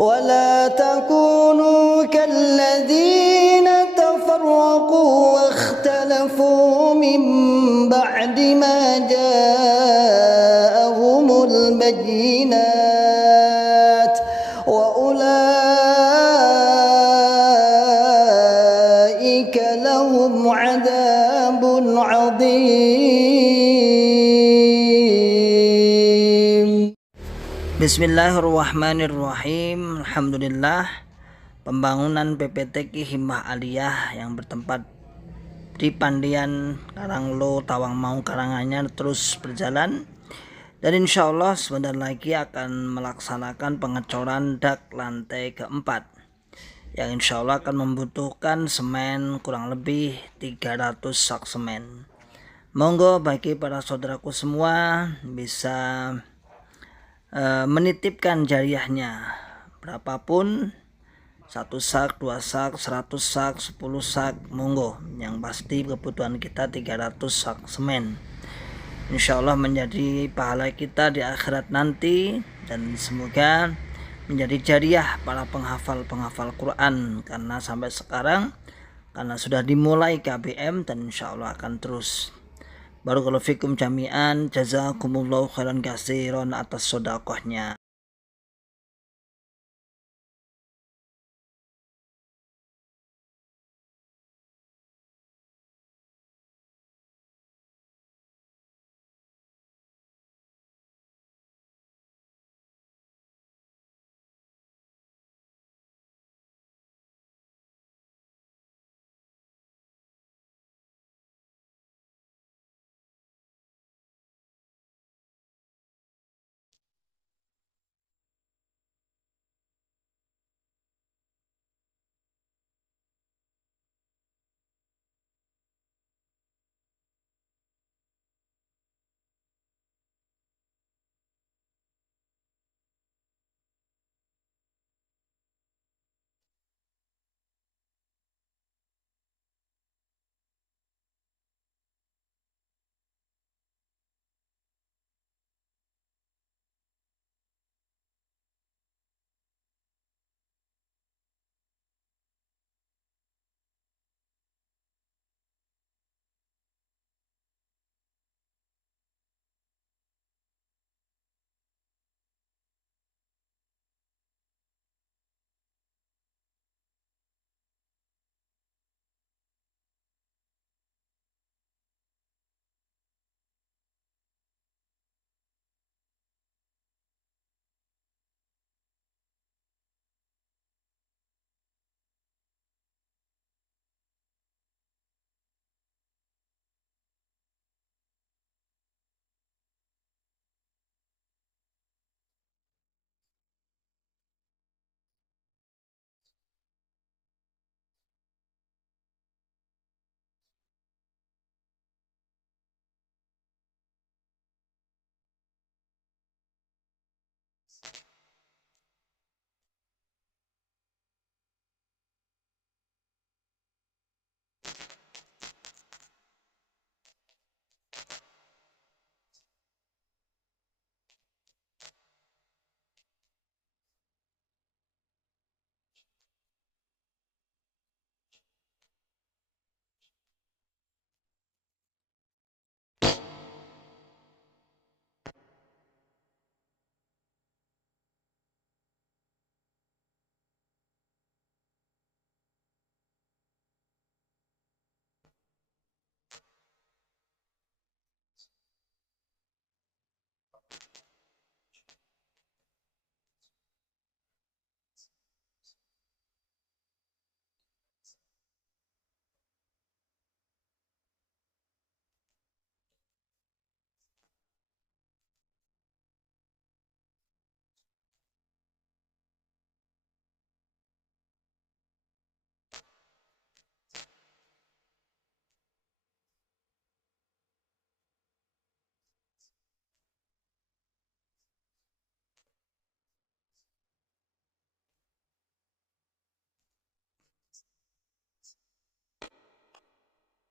ولا تكونوا كالذين تفرقوا واختلفوا من بعد ما جاءهم البينات وأولئك لهم عذاب عظيم. Bismillahirrahmanirrahim. Alhamdulillah, pembangunan PPTQ Himmah Aliyah yang bertempat di Pandian Karanglo, Tawangmangu, Karanganyar terus berjalan, dan insya Allah sebentar lagi akan melaksanakan pengecoran dak lantai keempat yang insya Allah akan membutuhkan semen kurang lebih 300 sak semen. Monggo bagi para saudaraku semua bisa menitipkan jariahnya berapapun, 1 sak, 2 sak, 100 sak, 10 sak, monggo. Yang pasti kebutuhan kita 300 sak semen. Insya Allah menjadi pahala kita di akhirat nanti, dan semoga menjadi jariah para penghafal Quran, karena sampai sekarang karena sudah dimulai KBM dan insya Allah akan terus. Barakallahu fikum jami'an, jazakumullahu khairan katsiran atas sedekahnya.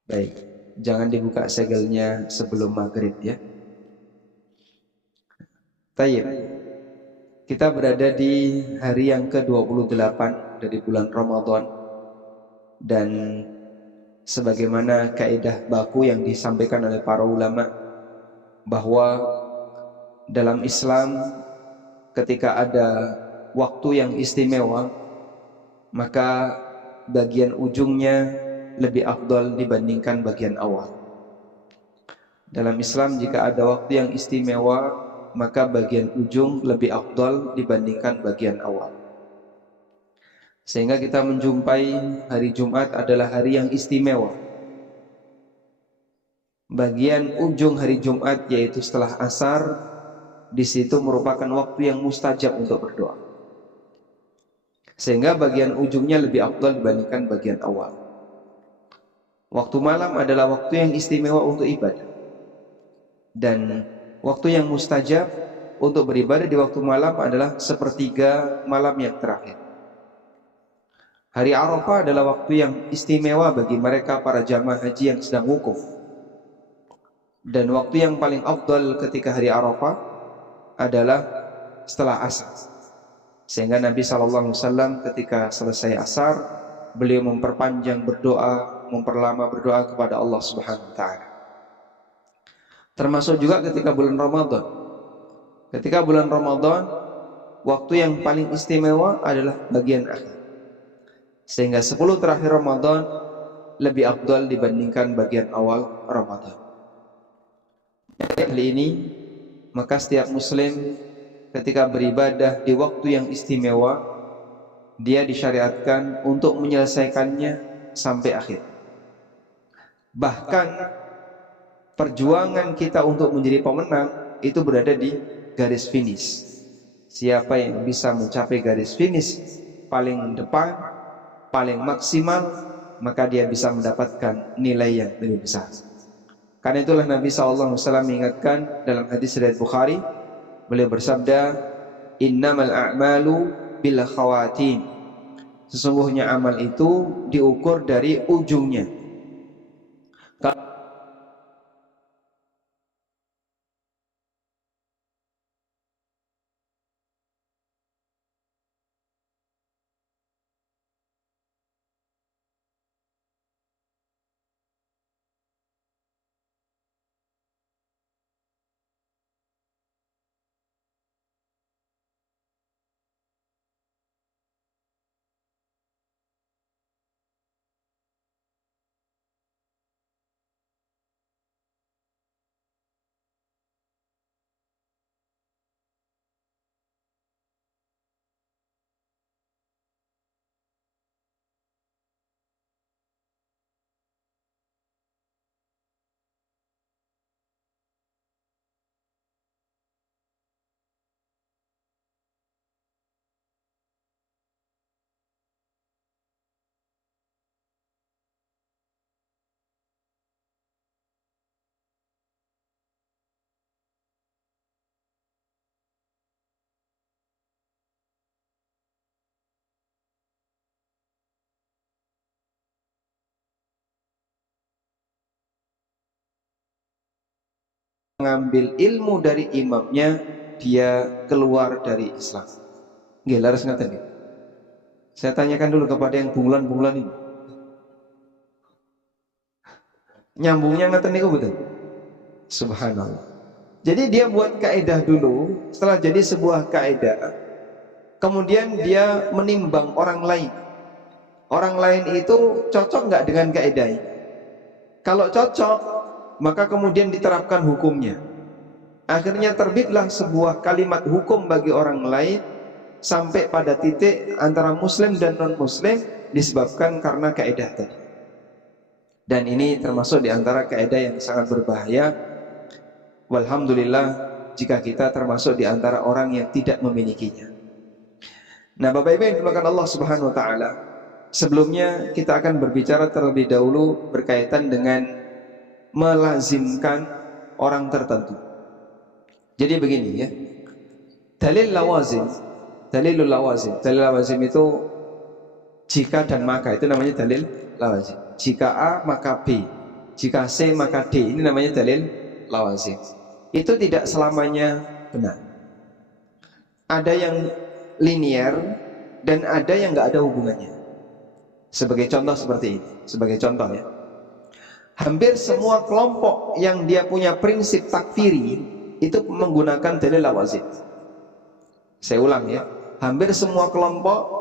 Baik, jangan dibuka segelnya sebelum maghrib ya. Tayyib. Kita berada di hari yang ke-28 dari bulan Ramadan, dan sebagaimana kaidah baku yang disampaikan oleh para ulama bahwa dalam Islam ketika ada waktu yang istimewa, maka bagian ujungnya lebih afdal dibandingkan bagian awal. Dalam Islam jika ada waktu yang istimewa, maka bagian ujung lebih afdal dibandingkan bagian awal. Sehingga kita menjumpai hari Jumat adalah hari yang istimewa. Bagian ujung hari Jumat yaitu setelah asar, di situ merupakan waktu yang mustajab untuk berdoa. Sehingga bagian ujungnya lebih afdal dibandingkan bagian awal. Waktu malam adalah waktu yang istimewa untuk ibadah. Dan waktu yang mustajab untuk beribadah di waktu malam adalah sepertiga malam yang terakhir. Hari Arafah adalah waktu yang istimewa bagi mereka para jamaah haji yang sedang wukuf. Dan waktu yang paling afdal ketika hari Arafah adalah setelah asar. Sehingga Nabi SAW ketika selesai asar, beliau memperpanjang berdoa, memperlama berdoa kepada Allah Subhanahu wa Ta'ala. Termasuk juga ketika bulan Ramadan. Ketika bulan Ramadan, waktu yang paling istimewa adalah bagian akhir. Sehingga 10 terakhir Ramadan lebih afdal dibandingkan bagian awal Ramadan. Kali ini, maka setiap muslim ketika beribadah di waktu yang istimewa, dia disyariatkan untuk menyelesaikannya sampai akhir. Bahkan perjuangan kita untuk menjadi pemenang itu berada di garis finish. Siapa yang bisa mencapai garis finish paling depan, paling maksimal, maka dia bisa mendapatkan nilai yang lebih besar. Karena itulah Nabi SAW mengingatkan dalam hadis riwayat Bukhari, beliau bersabda, innamal a'malu bil khawatim. Sesungguhnya amal itu diukur dari ujungnya. Mengambil ilmu dari imamnya, dia keluar dari Islam. Nggih, laras ngaten nggih. Saya tanyakan dulu kepada yang bungulan-bungulan ini. Nyambungnya ngaten niku betul. Subhanallah. Jadi dia buat kaidah dulu, setelah jadi sebuah kaidah, kemudian dia menimbang orang lain. Orang lain itu cocok nggak dengan kaidah ini? Kalau cocok, maka kemudian diterapkan hukumnya. Akhirnya terbitlah sebuah kalimat hukum bagi orang lain sampai pada titik antara muslim dan non-muslim disebabkan karena kaidah tadi. Dan ini termasuk di antara kaidah yang sangat berbahaya. Walhamdulillah jika kita termasuk di antara orang yang tidak memilikinya. Nah, Bapak Ibu yang dimuliakan Allah Subhanahu wa Ta'ala, sebelumnya kita akan berbicara terlebih dahulu berkaitan dengan melazimkan orang tertentu. Jadi begini ya, dalilul lawazim itu jika dan maka, itu namanya dalil lawazim. Jika A maka B, jika C maka D, ini namanya dalil lawazim. Itu tidak selamanya benar. ada yang linier, dan ada yang nggak ada hubungannya. Sebagai contoh seperti ini, sebagai contoh ya. Hampir semua kelompok yang dia punya prinsip takfiri itu menggunakan dalil lawazim. Saya ulang ya, hampir semua kelompok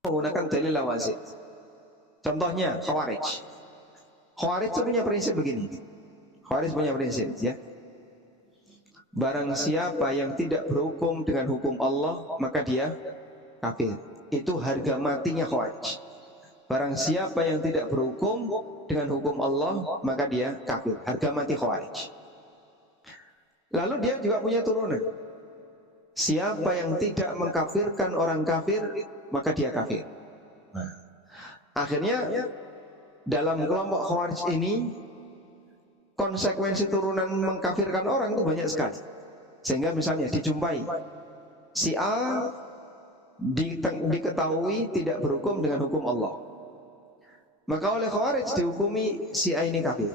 menggunakan dalil lawazim. Contohnya Khawarij. Khawarij itu punya prinsip begini. Khawarij punya prinsip ya. Barang siapa yang tidak berhukum dengan hukum Allah, maka dia kafir. Itu harga matinya Khawarij. Barang siapa yang tidak berhukum dengan hukum Allah, maka dia kafir. Harga mati Khawarij. Lalu dia juga punya turunan. Siapa yang tidak mengkafirkan orang kafir, maka dia kafir. Nah, akhirnya dalam kelompok Khawarij ini konsekuensi turunan mengkafirkan orang itu banyak sekali. Sehingga misalnya dijumpai si A diketahui tidak berhukum dengan hukum Allah, maka oleh Khawarij dihukumi si A ini kafir.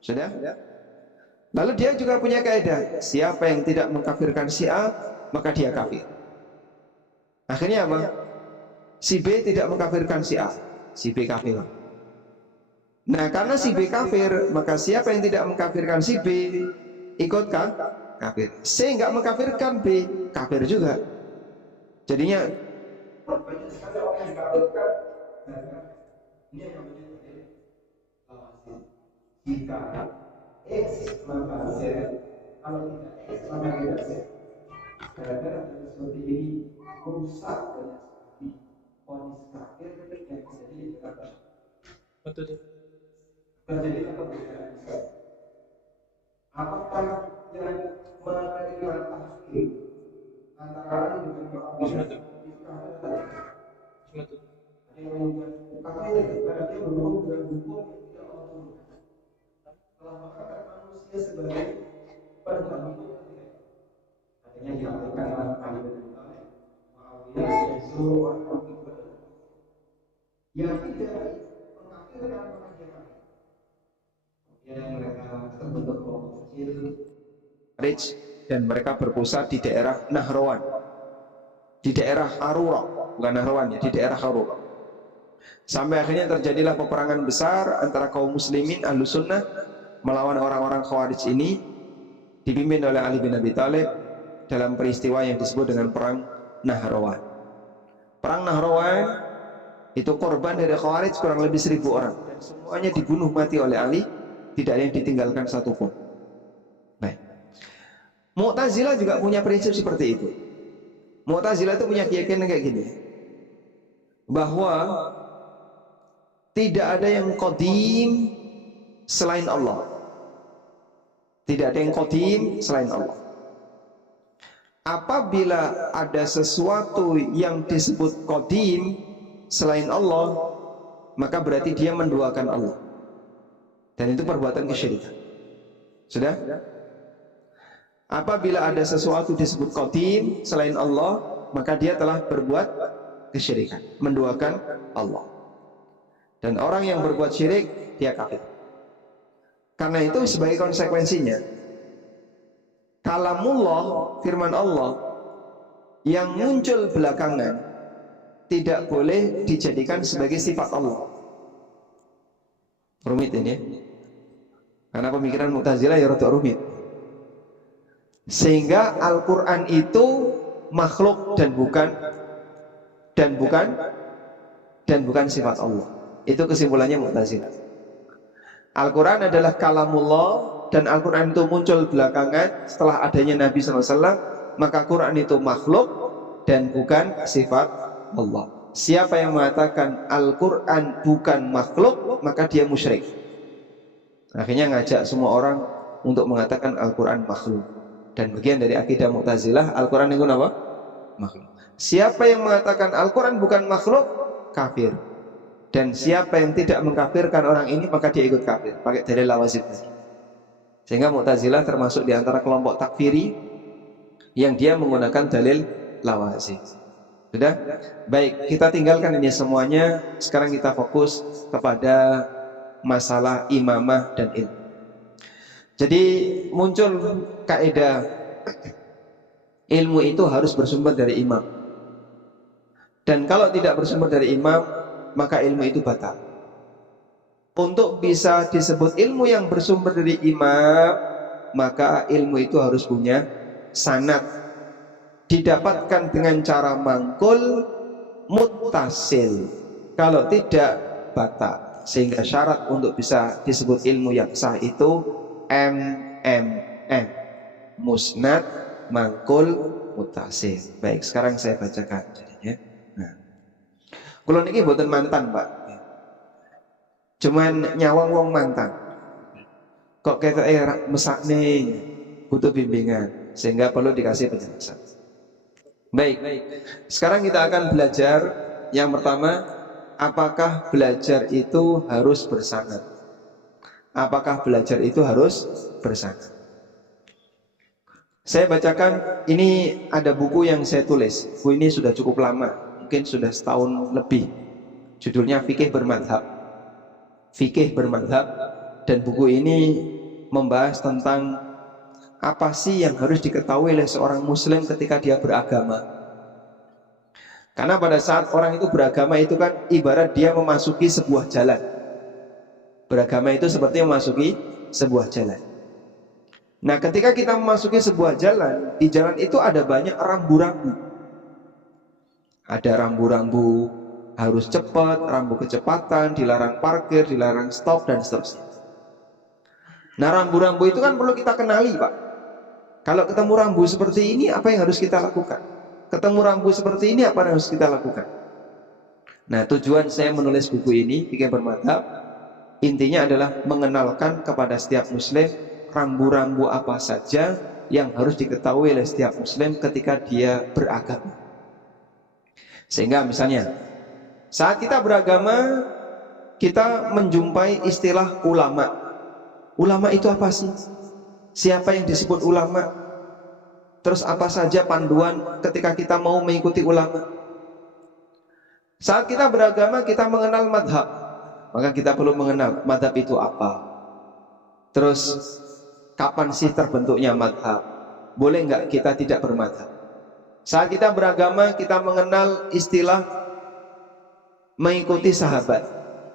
Sudah? Lalu dia juga punya kaidah, siapa yang tidak mengkafirkan si A, maka dia kafir. Akhirnya apa? Si B tidak mengkafirkan si A, si B kafir. Nah, karena si B kafir, maka siapa yang tidak mengkafirkan si B ikut kafir. C nggak mengkafirkan B, kafir juga. Jadinya banyak sekali orang yang dikafirkan. Ini yang namanya jika X maka Z, kalau tidak X maka tidak Z. Gara-gara seperti ini merusak banyak sekali ponis kafir yang terjadi di kata. Betul. Terjadi apa perbedaan? Apakah yang menerima takfir antara lain dengan mengabaikan itu kafir? Betul. Ada yang membuat kafir karena dia berhubung dengan hukum yang tidak Allah turunkan. Telah mengangkat manusia sebagai penerima hukum yang tidak. Artinya diabaikan dalam Ali bin Abi Thalib, Muawiyah dan seluruh orang yang tidak mengkafirkan pengajaran. Kemudian mereka terbentuk kelompok kecil Khawarij dan mereka berpusat di daerah Nahrawan, di daerah Harura, bukan Nahrawan ya, di daerah Harura. Sampai akhirnya terjadilah peperangan besar antara kaum muslimin Ahlus Sunnah melawan orang-orang Khawarij ini, dipimpin oleh Ali bin Abi Thalib dalam peristiwa yang disebut dengan perang Nahrawan. Perang Nahrawan itu korban dari Khawarij kurang lebih 1000 orang dan semuanya dibunuh mati oleh Ali, tidak ada yang ditinggalkan satupun. Nah, Mu'tazilah juga punya prinsip seperti itu. Mu'tazilah itu punya keyakinan kayak gini, bahwa tidak ada yang qadim selain Allah. Tidak ada yang qadim selain Allah. Apabila ada sesuatu yang disebut qadim selain Allah, maka berarti dia menduakan Allah. Dan itu perbuatan kesyirikan. Sudah? Apabila ada sesuatu disebut qadim selain Allah, maka dia telah berbuat kesyirikan, menduakan Allah. Dan orang yang berbuat syirik, dia kafir. Karena itu sebagai konsekuensinya, kalamullah, firman Allah yang muncul belakangan tidak boleh dijadikan sebagai sifat Allah. Rumit ini, karena pemikiran Mu'tazilah ya rada rumit. Sehingga Al-Quran itu makhluk dan bukan sifat Allah. Itu kesimpulannya Mu'tazilah. Al-Quran adalah kalamullah, dan Al-Quran itu muncul belakangan setelah adanya Nabi SAW, maka Quran itu makhluk dan bukan sifat Allah. Siapa yang mengatakan Al-Quran bukan makhluk, maka dia musyrik. Akhirnya ngajak semua orang untuk mengatakan Al-Quran makhluk. Dan bagian dari akidah Mu'tazilah, Al-Quran itu apa? Makhluk. Siapa yang mengatakan Al-Quran bukan makhluk, kafir. Dan siapa yang tidak mengkafirkan orang ini, maka dia ikut kafir. Pakai dalil lawazim. Sehingga Mu'tazilah termasuk di antara kelompok takfiri yang dia menggunakan dalil lawazim. Sudah? Baik, kita tinggalkan ini semuanya. Sekarang kita fokus kepada masalah imamah dan ilmu. Jadi muncul kaidah ilmu itu harus bersumber dari imam. Dan kalau tidak bersumber dari imam, maka ilmu itu batal. Untuk bisa disebut ilmu yang bersumber dari imam, maka ilmu itu harus punya sanad, didapatkan dengan cara mangkul muttasil. Kalau tidak, batal. Sehingga syarat untuk bisa disebut ilmu yang sah itu MMM, musnad, mangkul, muttasil. Baik, sekarang saya bacakan jadinya. Nah, kula niki mboten mantan, Pak. Cuman nyawang wong mantan. Kok ketoke mesakne, butuh bimbingan, sehingga perlu dikasih penjelasan. Baik. Sekarang kita akan belajar yang pertama, apakah belajar itu harus bersanad? Apakah belajar itu harus bersanad? Saya bacakan, ini ada buku yang saya tulis. Buku ini sudah cukup lama, mungkin sudah setahun lebih. Judulnya Fikih Bermadhab. Fikih Bermadhab. Dan buku ini membahas tentang apa sih yang harus diketahui oleh seorang muslim ketika dia beragama. Karena pada saat orang itu beragama itu kan ibarat dia memasuki sebuah jalan. Beragama itu seperti memasuki sebuah jalan. Nah, ketika kita memasuki sebuah jalan, di jalan itu ada banyak rambu-rambu. Ada rambu-rambu harus cepat, rambu kecepatan, dilarang parkir, dilarang stop, dan seterusnya. Nah, rambu-rambu itu kan perlu kita kenali, Pak. Kalau ketemu rambu seperti ini, apa yang harus kita lakukan? Ketemu rambu seperti ini, apa yang harus kita lakukan? Nah, tujuan saya menulis buku ini, Fikih Bermadhab, intinya adalah mengenalkan kepada setiap muslim rambu-rambu apa saja yang harus diketahui oleh setiap muslim ketika dia beragama. Sehingga misalnya, saat kita beragama, kita menjumpai istilah ulama. Ulama itu apa sih? Siapa yang disebut ulama? Terus apa saja panduan ketika kita mau mengikuti ulama? Saat kita beragama, kita mengenal madhab, maka kita perlu mengenal madhab itu apa. Terus kapan sih terbentuknya madhab? Boleh nggak kita tidak bermadhab? Saat kita beragama, kita mengenal istilah mengikuti sahabat.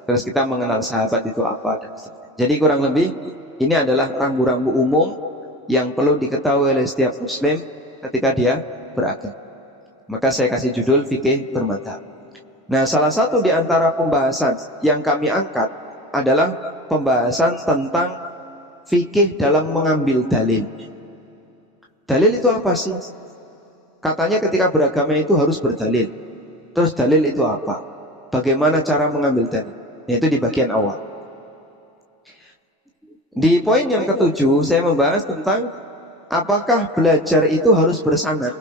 Terus kita mengenal sahabat itu apa dan seterusnya. Jadi kurang lebih ini adalah rambu-rambu umum yang perlu diketahui oleh setiap muslim ketika dia beragama. Maka saya kasih judul Fikih Bermadhab. Nah, salah satu di antara pembahasan yang kami angkat adalah pembahasan tentang fikih dalam mengambil dalil. Dalil itu apa sih? Katanya ketika beragama itu harus berdalil. Terus dalil itu apa? Bagaimana cara mengambil dalil? Yaitu di bagian awal. Di poin yang ketujuh saya membahas tentang apakah belajar itu harus bersanad.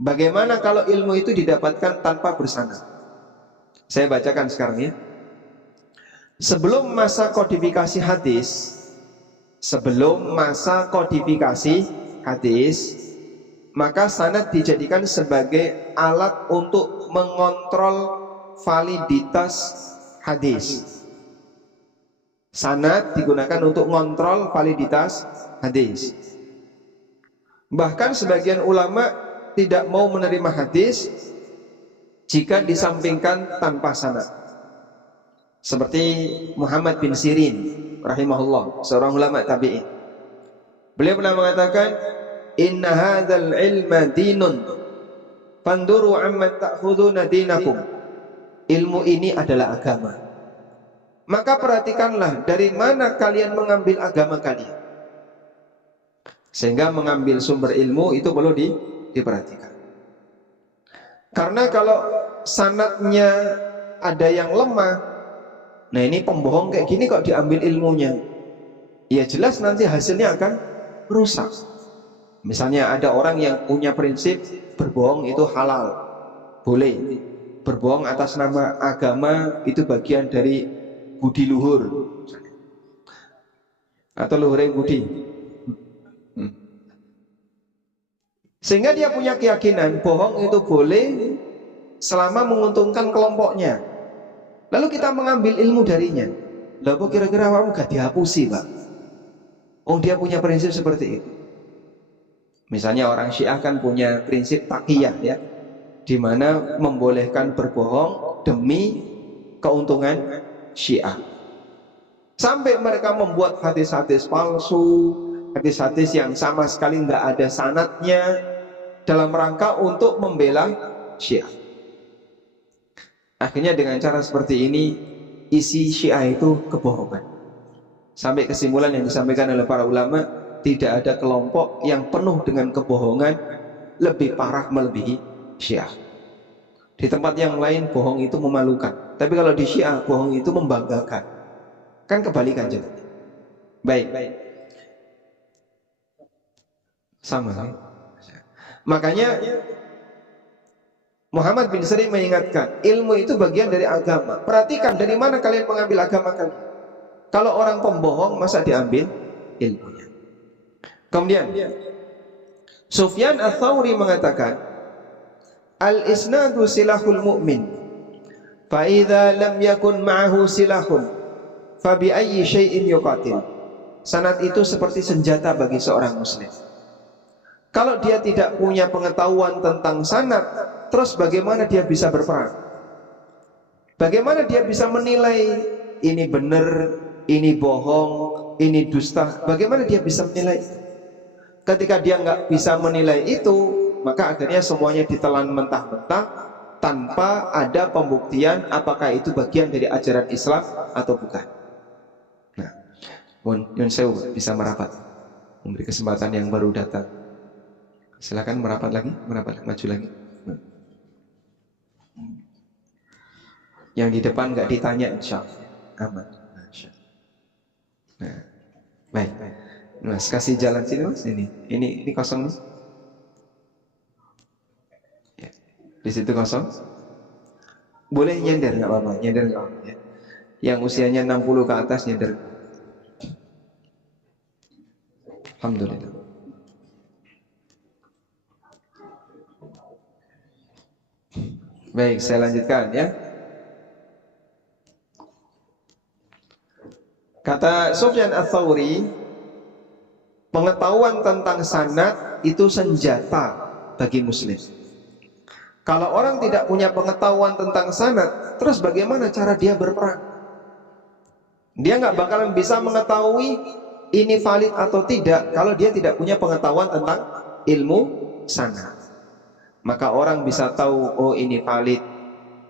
Bagaimana kalau ilmu itu didapatkan tanpa bersanad? Saya bacakan sekarang ya. Sebelum masa kodifikasi hadis, maka sanad dijadikan sebagai alat untuk mengontrol validitas hadis. Sanad digunakan untuk mengontrol validitas hadis. Bahkan sebagian ulama tidak mau menerima hadis jika disampingkan tanpa sanad. Seperti Muhammad bin Sirin rahimahullah, seorang ulama tabi'in. Beliau pernah mengatakan, "Inna hadzal ilma dinun, fanduru amman ta'khuduna dinakum." Ilmu ini adalah agama. Maka perhatikanlah dari mana kalian mengambil agama kalian. Sehingga mengambil sumber ilmu itu perlu diperhatikan. Karena kalau sanadnya ada yang lemah, nah ini pembohong kayak gini kok diambil ilmunya, ya jelas nanti hasilnya akan rusak. Misalnya ada orang yang punya prinsip berbohong itu halal, boleh. Berbohong atas nama agama itu bagian dari budi luhur atau luhur budi. Sehingga dia punya keyakinan bohong itu boleh selama menguntungkan kelompoknya. Lalu kita mengambil ilmu darinya. Lah kok kira-kira kamu gak dihapusi, Pak? Dia punya prinsip seperti itu. Misalnya orang Syiah kan punya prinsip taqiyah ya, di mana membolehkan berbohong demi keuntungan Syiah. Sampai mereka membuat hadis-hadis palsu, hadis-hadis yang sama sekali nggak ada sanadnya, dalam rangka untuk membela Syiah. Akhirnya dengan cara seperti ini, isi Syiah itu kebohongan. Sampai kesimpulan yang disampaikan oleh para ulama, tidak ada kelompok yang penuh dengan kebohongan lebih parah melebihi Syiah. Di tempat yang lain bohong itu memalukan, tapi kalau di Syiah bohong itu membanggakan. Kan kebalikan jadi. Baik. Sama. Makanya Muhammad bin Sirin mengingatkan, ilmu itu bagian dari agama. Perhatikan dari mana kalian mengambil agama kalian. Kalau orang pembohong masa diambil ilmunya. Kemudian Sufyan Ats-Tsauri mengatakan, al-isnadu silahul mu'min, fa idza lam yakun ma'ahu silahun fa bi ayyi syai'in yuqatil. Sanad itu seperti senjata bagi seorang muslim. Kalau dia tidak punya pengetahuan tentang sanad, terus bagaimana dia bisa berperang? Bagaimana dia bisa menilai ini benar, ini bohong, ini dusta? Bagaimana dia bisa menilai? Ketika dia nggak bisa menilai itu, maka akhirnya semuanya ditelan mentah-mentah tanpa ada pembuktian apakah itu bagian dari ajaran Islam atau bukan. Nah, Yun Sewu bisa merapat, memberi kesempatan yang baru datang. Silakan merapat lagi, maju lagi. Yang di depan nggak ditanya, insya Allah aman. Nah, baik. Mas kasih jalan sini mas, ini kosong mas. Ya, di situ kosong. Boleh nyender nggak apa-apa, nyender nggak apa-apa ya. Yang usianya 60 ke atas nyender. Alhamdulillah. Baik, saya lanjutkan ya. Kata Sufyan Ats-Tsauri, pengetahuan tentang sanad itu senjata bagi muslim. Kalau orang tidak punya pengetahuan tentang sanad, terus bagaimana cara dia berperang? Dia nggak bakalan bisa mengetahui ini valid atau tidak kalau dia tidak punya pengetahuan tentang ilmu sanad. Maka orang bisa tahu, oh ini valid,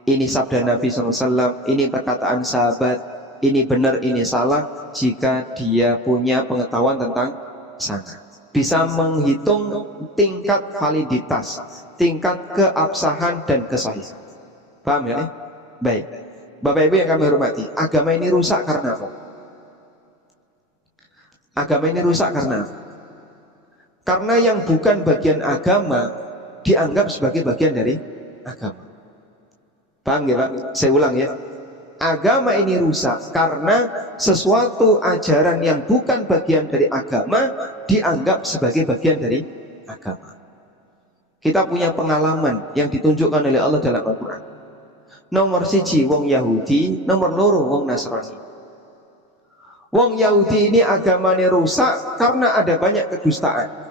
ini sabda Nabi SAW, ini perkataan sahabat, ini benar, ini salah, jika dia punya pengetahuan tentang sanad. bisa menghitung tingkat validitas, tingkat keabsahan dan kesahihan. Paham ya? Baik. Bapak Ibu yang kami hormati, agama ini rusak karena apa? Agama ini rusak karena apa? Karena yang bukan bagian agama dianggap sebagai bagian dari agama. Paham ya Pak? Saya ulang ya. Agama ini rusak karena sesuatu ajaran yang bukan bagian dari agama dianggap sebagai bagian dari agama. Kita punya pengalaman yang ditunjukkan oleh Allah dalam Al-Quran. Nomor siji wong Yahudi, nomor loro wong Nasrani. Wong Yahudi ini agamanya rusak karena ada banyak kedustaan.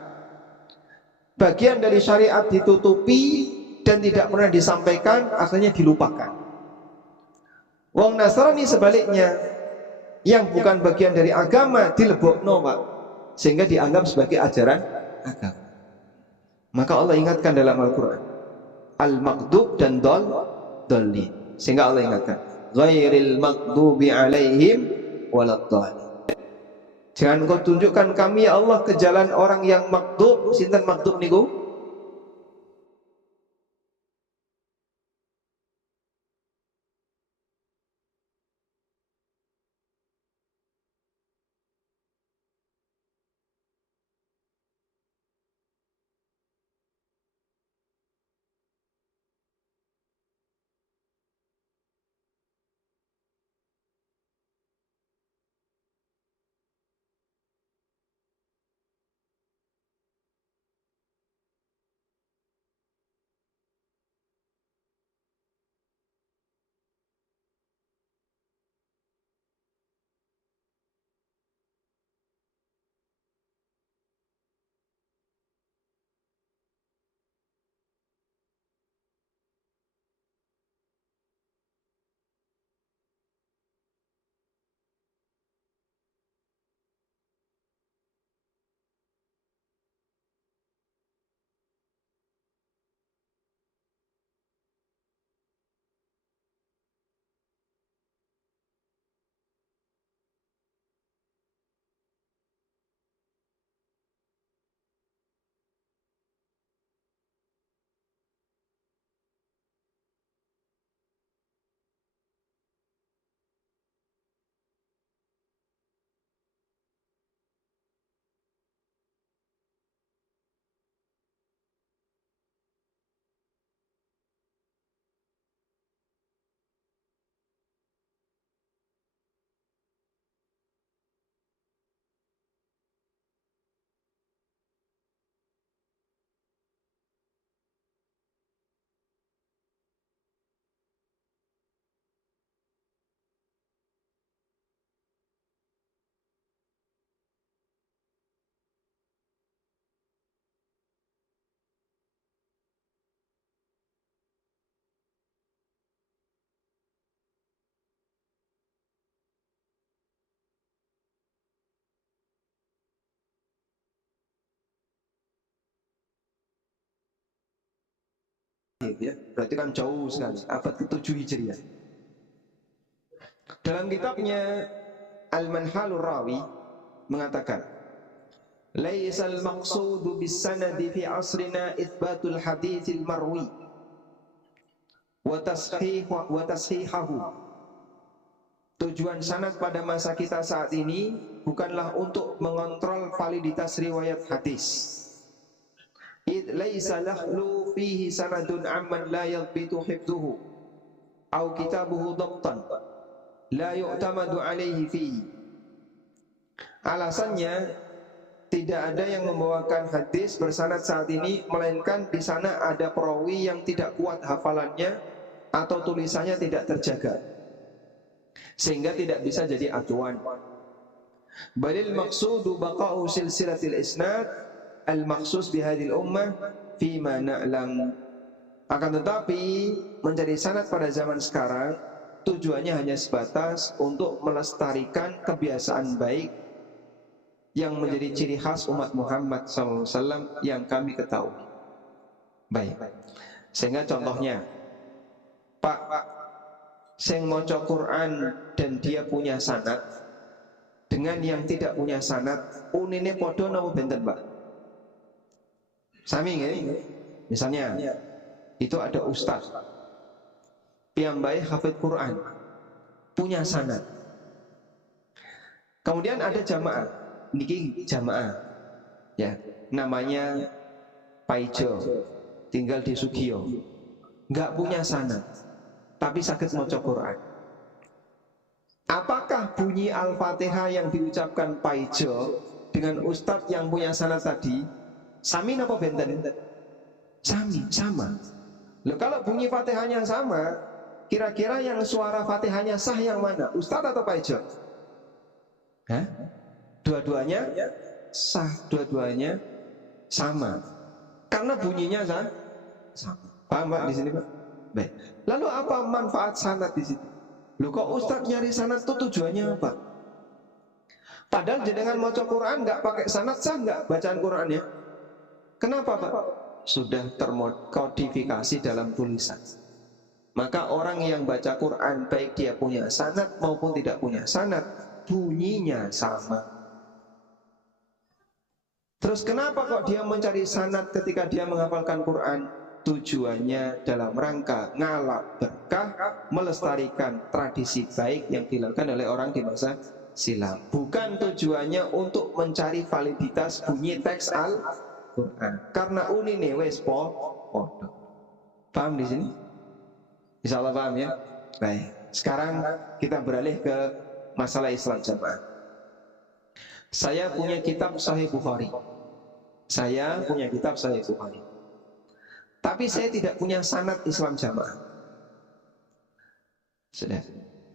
Bagian dari syariat ditutupi dan tidak pernah disampaikan, akhirnya dilupakan. Wong Nasrani sebaliknya, yang bukan bagian dari agama dilebokno Pak, sehingga dianggap sebagai ajaran agama. Maka Allah ingatkan dalam Al-Quran, al-maghdub dan dolli, sehingga Allah ingatkan, ghairil maghdubi alaihim waladdallin. Jangan kau tunjukkan kami ya Allah ke jalan orang yang maghdub. Sinten maghdub niku? Ya, berarti kan jauh sekali, abad ke-7 Hijriah. Dalam kitabnya Al-Manhalur Rawi mengatakan, laisal maqsudu bis sanadi fi asrina itsbatul haditsil marwi wa tashihahu. Tujuan sanad pada masa kita saat ini bukanlah untuk mengontrol validitas riwayat hadis. Id laisa lahu fihi sanadun amman la yadbitu hifdhuhu au kitabuhu dhabtan la yu'tamadu alaihi fihi. Alasannya, tidak ada yang membawakan hadis bersanad saat ini melainkan di sana ada perawi yang tidak kuat hafalannya atau tulisannya tidak terjaga, sehingga tidak bisa jadi acuan. Balil maqsudu baqa'u silsilatil isnad al-maksus bihadil ummah fima na'lam. Akan tetapi menjadi sanad pada zaman sekarang tujuannya hanya sebatas untuk melestarikan kebiasaan baik yang menjadi ciri khas umat Muhammad SAW yang kami ketahui. Baik. Sehingga contohnya, Pak, sing maca Quran dan dia punya sanad dengan yang tidak punya sanad, unine podo napa benten, Pak? Sami nggih. Misalnya itu ada ustaz piyambai hafid Quran, punya sanad. Kemudian ada jamaah, niki jamaah, ya, namanya Paijo, tinggal di Sugio, nggak punya sanad, tapi sakit maca Quran. Apakah bunyi Al-Fatihah yang diucapkan Paijo dengan ustadz yang punya sanad tadi sami napa benten? Sami, sama. Loh, kalau bunyi Fatihahnya sama, kira-kira yang suara Fatihahnya sah yang mana? Ustadz atau Paijo? Hah? Dua-duanya sah, dua-duanya sama. Karena bunyinya sama. Paham Pak di sini Pak? Baik. Lalu apa manfaat sanad di situ? Loh, kok Ustadz nyari sanad itu tujuannya apa? Padahal jenengan maca Quran nggak pakai sanad, sah nggak bacaan Qurannya? Kenapa Pak? Sudah terkodifikasi dalam tulisan. Maka orang yang baca Quran, baik dia punya sanad maupun tidak punya sanad, bunyinya sama. Terus kenapa kok dia mencari sanad ketika dia menghafalkan Quran? Tujuannya dalam rangka ngalap berkah, melestarikan tradisi baik yang dilakukan oleh orang di masa silam. Bukan tujuannya untuk mencari validitas bunyi teks Al-Quran. Karena unine wis podo. Paham di sini? Insya Allah paham ya? Baik. Sekarang kita beralih ke masalah Islam jamaah. Saya punya kitab Sahih Bukhari. Saya punya kitab Sahih Bukhari. Tapi saya tidak punya sanad Islam jamaah. Sudah.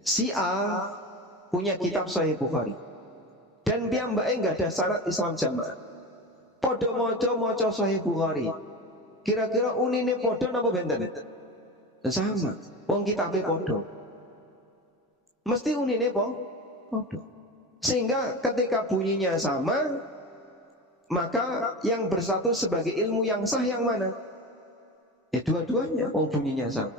Si A punya kitab Sahih Bukhari. Dan piyambake enggak ada sanad Islam jamaah. Podo moco Sahih Bukhari. Kira-kira unine podo napa benten? Sama. Wong kitabe podo. Mesti unine podo. Sehingga ketika bunyinya sama, maka yang bersatu sebagai ilmu yang sah yang mana? Ya dua-duanya, bunyinya sama.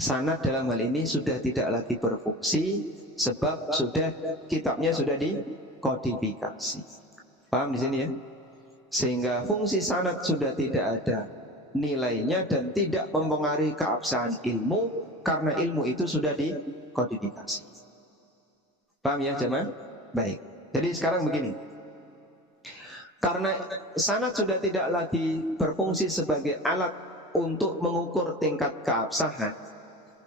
Sanad dalam hal ini sudah tidak lagi berfungsi, sebab kitabnya sudah dikodifikasi. Paham di sini ya? Sehingga fungsi sanad sudah tidak ada nilainya dan tidak mempengaruhi keabsahan ilmu, karena ilmu itu sudah dikodifikasi. Paham ya jemaah? Baik. Jadi sekarang begini. Karena sanad sudah tidak lagi berfungsi sebagai alat untuk mengukur tingkat keabsahan,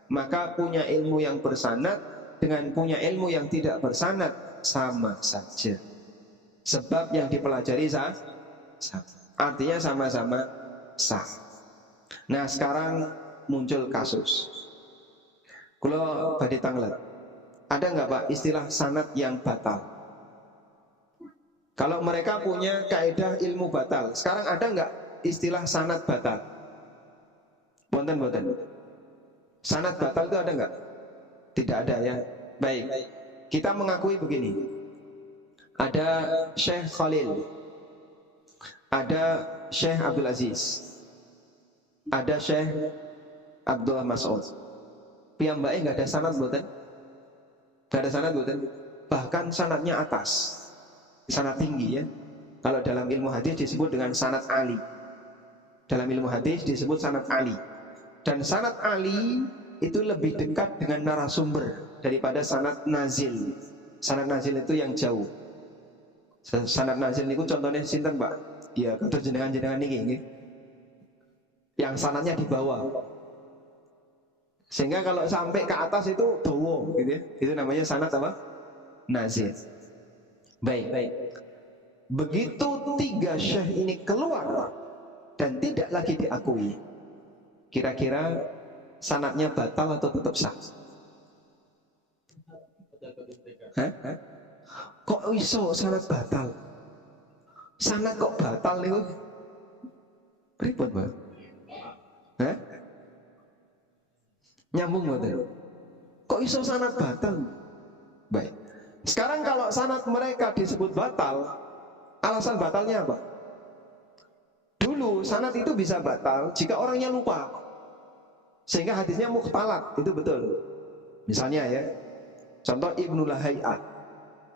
maka punya ilmu yang bersanad dengan punya ilmu yang tidak bersanad sama saja. Sebab yang dipelajari sama. Artinya sama-sama sah. Nah sekarang muncul kasus. Kalau badhe tanglet, ada nggak Pak istilah sanad yang batal? Kalau mereka punya kaidah ilmu batal, sekarang ada nggak istilah sanad batal? Boten. Sanad batal itu ada nggak? Tidak ada ya. Baik. Kita mengakui begini. Ada Syekh Khalil, ada Syekh Abdul Aziz, ada Syekh Abdullah Mas'ud. Piyambake nggak ada sanad boten? Nggak ada sanad boten? Bahkan sanadnya atas. Sanad tinggi ya. Kalau dalam ilmu hadis disebut dengan sanad Ali. Dalam ilmu hadis disebut sanad Ali. Dan sanad Ali itu lebih dekat dengan narasumber daripada sanad nazil. Sanad nazil itu yang jauh. Sanad nazil niku contohnya sinten Pak? Ya, kata jenengan niki. Yang sanadnya di bawah. Sehingga kalau sampai ke atas itu dawa gitu ya. Itu namanya sanad apa? Nazil. Baik. Begitu tiga syekh ini keluar dan tidak lagi diakui, kira-kira sanadnya batal atau tetap sah? Kok iso sanad batal? Sanad kok batal nih? Ribet banget. Nyambung betul. Kok iso sanad batal? Baik. Sekarang kalau sanad mereka disebut batal, alasan batalnya apa? Dulu sanad itu bisa batal jika orangnya lupa, sehingga hadisnya mukhtalat, itu betul. Misalnya ya, contoh Ibnu Lahai'ah.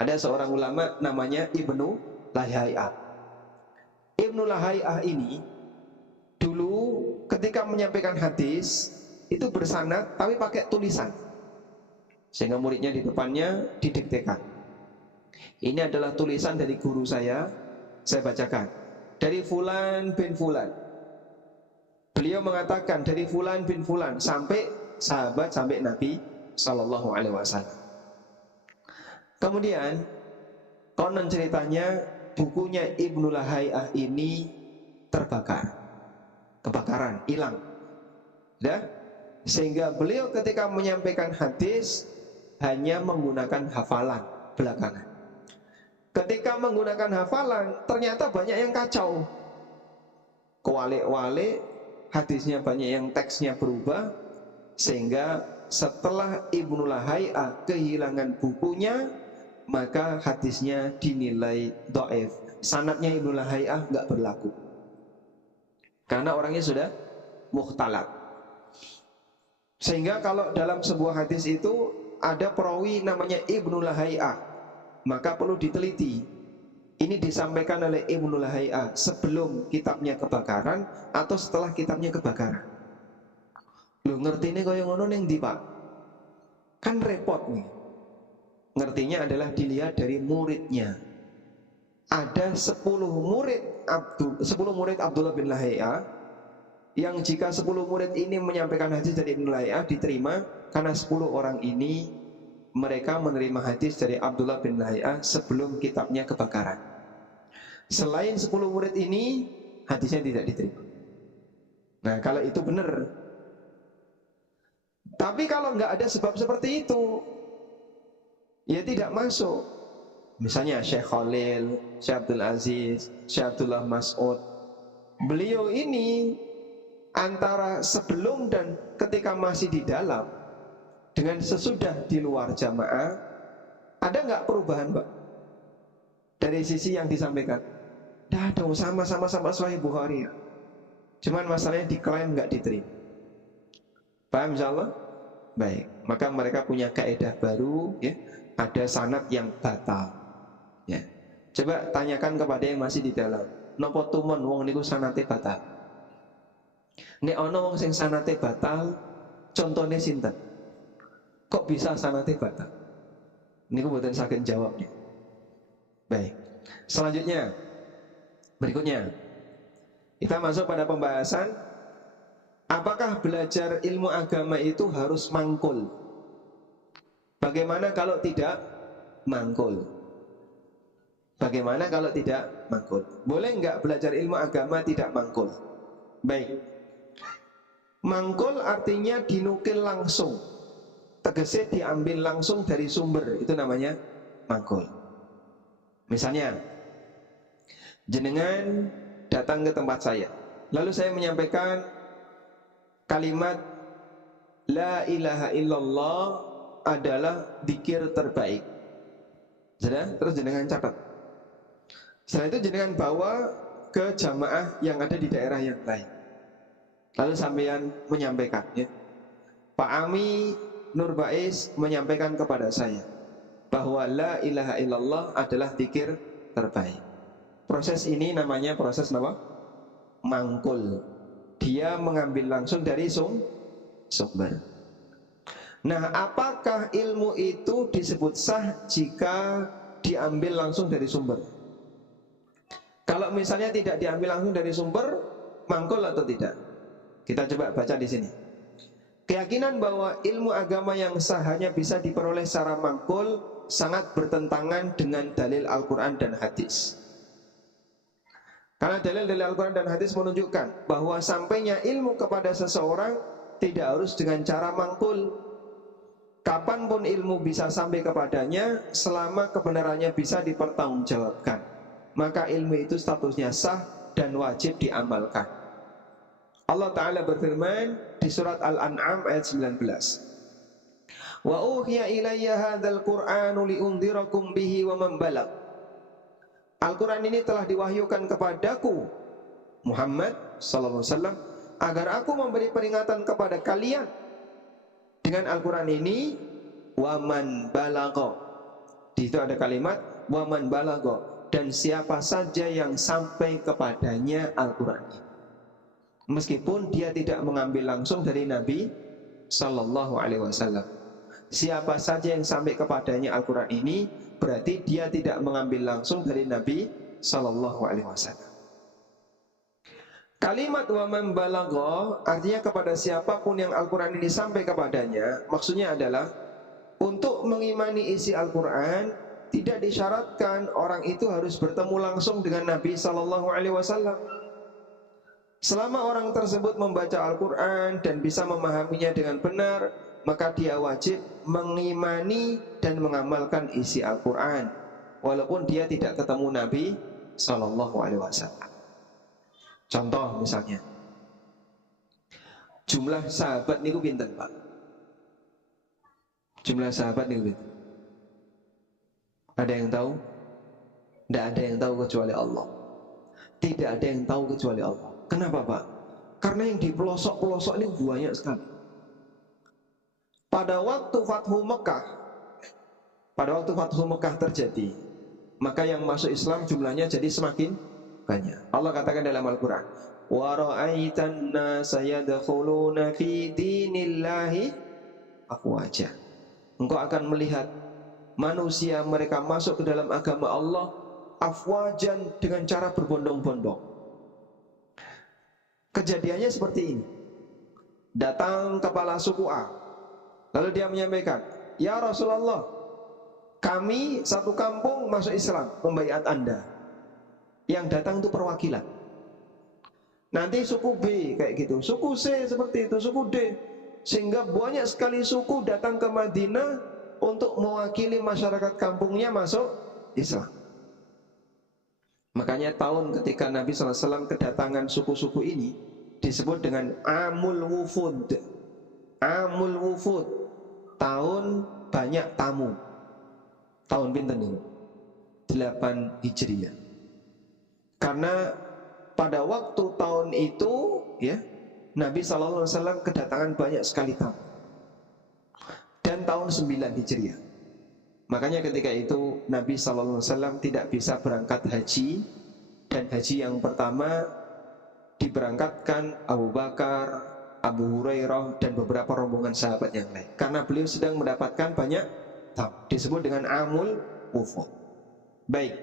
Ada seorang ulama namanya Ibnu Lahai'ah. Ibnu Lahai'ah ini dulu ketika menyampaikan hadis itu bersanad tapi pakai tulisan, sehingga muridnya di depannya didiktekan. Ini adalah tulisan dari guru saya bacakan. Dari Fulan bin Fulan. Beliau mengatakan dari Fulan bin Fulan sampai sahabat, sampai Nabi Sallallahu Alaihi Wasallam. Kemudian konon ceritanya bukunya Ibnu Lahai'ah ini terbakar, kebakaran, hilang, ya? Sehingga beliau ketika menyampaikan hadis hanya menggunakan hafalan belakangan. Ketika menggunakan hafalan ternyata banyak yang kacau, kewalik-walik, hadisnya banyak yang teksnya berubah, sehingga setelah Ibnu Lahai'ah kehilangan bukunya, maka hadisnya dinilai dhaif. Sanadnya Ibnu Lahai'ah nggak berlaku karena orangnya sudah mukhtalat. Sehingga kalau dalam sebuah hadis itu ada perawi namanya Ibnu Lahai'ah, maka perlu diteliti. Ini disampaikan oleh Ibnu Lahai'ah sebelum kitabnya kebakaran atau setelah kitabnya kebakaran. Loh, ngerti ini kaya ngono ning ndi, Pak? Kan repot nih. Ngertinya adalah dilihat dari muridnya. Ada 10 murid Abdullah bin Lahai'ah, yang jika 10 murid ini menyampaikan hadis dari Ibnu Lahai'ah diterima karena 10 orang ini mereka menerima hadis dari Abdullah bin Lahai'ah sebelum kitabnya kebakaran. Selain 10 murid ini hadisnya tidak diterima. Nah, kalau itu benar. Tapi kalau nggak ada sebab seperti itu, ya tidak masuk. Misalnya Syekh Khalil, Syekh Abdul Aziz, Syekh Abdullah Mas'ud, beliau ini antara sebelum dan ketika masih di dalam dengan sesudah di luar jamaah, ada nggak perubahan, Pak? Dari sisi yang disampaikan, dah dong sama-sama Sahih Bukhari ya. Cuman masalahnya diklaim nggak diterima. Paham insyaallah? Baik, maka mereka punya kaidah baru, ya, ada sanad yang batal. Ya. Coba tanyakan kepada yang masih di dalam, napa tumon wong niku sanate batal? Nek ana wong sing sanate batal, contohnya sinten? Kok bisa sanate batal? Niku mboten saged jawab. Baik. Selanjutnya, berikutnya kita masuk pada pembahasan apakah belajar ilmu agama itu harus mangkul? Bagaimana kalau tidak mangkul? Bagaimana kalau tidak mangkul? Boleh enggak belajar ilmu agama tidak mangkul? Baik. Mangkul artinya dinukil langsung, tegese diambil langsung dari sumber, itu namanya mangkul. Misalnya, jenengan datang ke tempat saya, lalu saya menyampaikan kalimat La ilaha illallah adalah dzikir terbaik. Sudah? Terus jenengan catat. Setelah itu jenengan bawa ke jamaah yang ada di daerah yang lain. Lalu sampean menyampaikan, ya. Pak Ami Nur Bais menyampaikan kepada saya bahwa la ilaha illallah adalah dzikir terbaik. Proses ini namanya proses apa? Mangkul. Dia mengambil langsung dari sumber. Nah, apakah ilmu itu disebut sah jika diambil langsung dari sumber? Kalau misalnya tidak diambil langsung dari sumber, mangkul atau tidak? Kita coba baca di sini. Keyakinan bahwa ilmu agama yang sah hanya bisa diperoleh secara mangkul sangat bertentangan dengan dalil Al-Quran dan hadis. Karena dalil-dalil Al-Quran dan hadis menunjukkan bahwa sampainya ilmu kepada seseorang tidak harus dengan cara mangkul. Kapanpun ilmu bisa sampai kepadanya selama kebenarannya bisa dipertanggungjawabkan, maka ilmu itu statusnya sah dan wajib diamalkan. Allah Ta'ala berfirman di surat Al-An'am ayat 19, Wa uhiya ilayya hadzal Qur'anu liundhirakum bihi wa man balagh. Al-Quran ini telah diwahyukan kepadaku Muhammad sallallahu alaihi wasallam agar aku memberi peringatan kepada kalian dengan Al-Quran ini. Wa man balagha. Di situ ada kalimat wa man balagha, dan siapa saja yang sampai kepadanya Al-Quran ini. Meskipun dia tidak mengambil langsung dari Nabi Sallallahu Alaihi Wasallam. Siapa saja yang sampai kepadanya Al-Quran ini, berarti dia tidak mengambil langsung dari Nabi Sallallahu Alaihi Wasallam. Kalimat wa man balagha artinya kepada siapapun yang Al-Quran ini sampai kepadanya. Maksudnya adalah untuk mengimani isi Al-Quran tidak disyaratkan orang itu harus bertemu langsung dengan Nabi Sallallahu Alaihi Wasallam. Selama orang tersebut membaca Al-Quran dan bisa memahaminya dengan benar, maka dia wajib mengimani dan mengamalkan isi Al-Quran, walaupun dia tidak ketemu Nabi Sallallahu Alaihi Wasallam. Contoh misalnya, jumlah sahabat niku pinten, Pak? Jumlah sahabat niku pinten? Ada yang tahu? Tidak ada yang tahu kecuali Allah. Tidak ada yang tahu kecuali Allah. Kenapa, Pak? Karena yang di pelosok-pelosok ini banyak sekali. Pada waktu Fathu Mekah terjadi, maka yang masuk Islam jumlahnya jadi semakin banyak. Allah katakan dalam Al-Quran, wa ra'aitan nasa yadkhuluna fi dinillahi afwaja. Engkau akan melihat manusia mereka masuk ke dalam agama Allah afwajan, dengan cara berbondong-bondong. Kejadiannya seperti ini. Datang kepala suku A, lalu dia menyampaikan, ya Rasulullah, kami satu kampung masuk Islam, membaiat Anda. Yang datang itu perwakilan. Nanti suku B kayak gitu, suku C seperti itu, suku D. Sehingga banyak sekali suku datang ke Madinah untuk mewakili masyarakat kampungnya masuk Islam. Makanya tahun ketika Nabi SAW kedatangan suku-suku ini disebut dengan Amul Wufud. Amul Wufud, tahun banyak tamu. Tahun pinten ini? 8 Hijriah. Karena pada waktu tahun itu ya, Nabi SAW kedatangan banyak sekali tamu. Dan tahun 9 Hijriah. Makanya ketika itu Nabi SAW tidak bisa berangkat haji. Dan haji yang pertama diberangkatkan Abu Bakar, Abu Hurairah, dan beberapa rombongan sahabat yang lain. Karena beliau sedang mendapatkan banyak tamu. Disebut dengan Amul Wufud. Baik.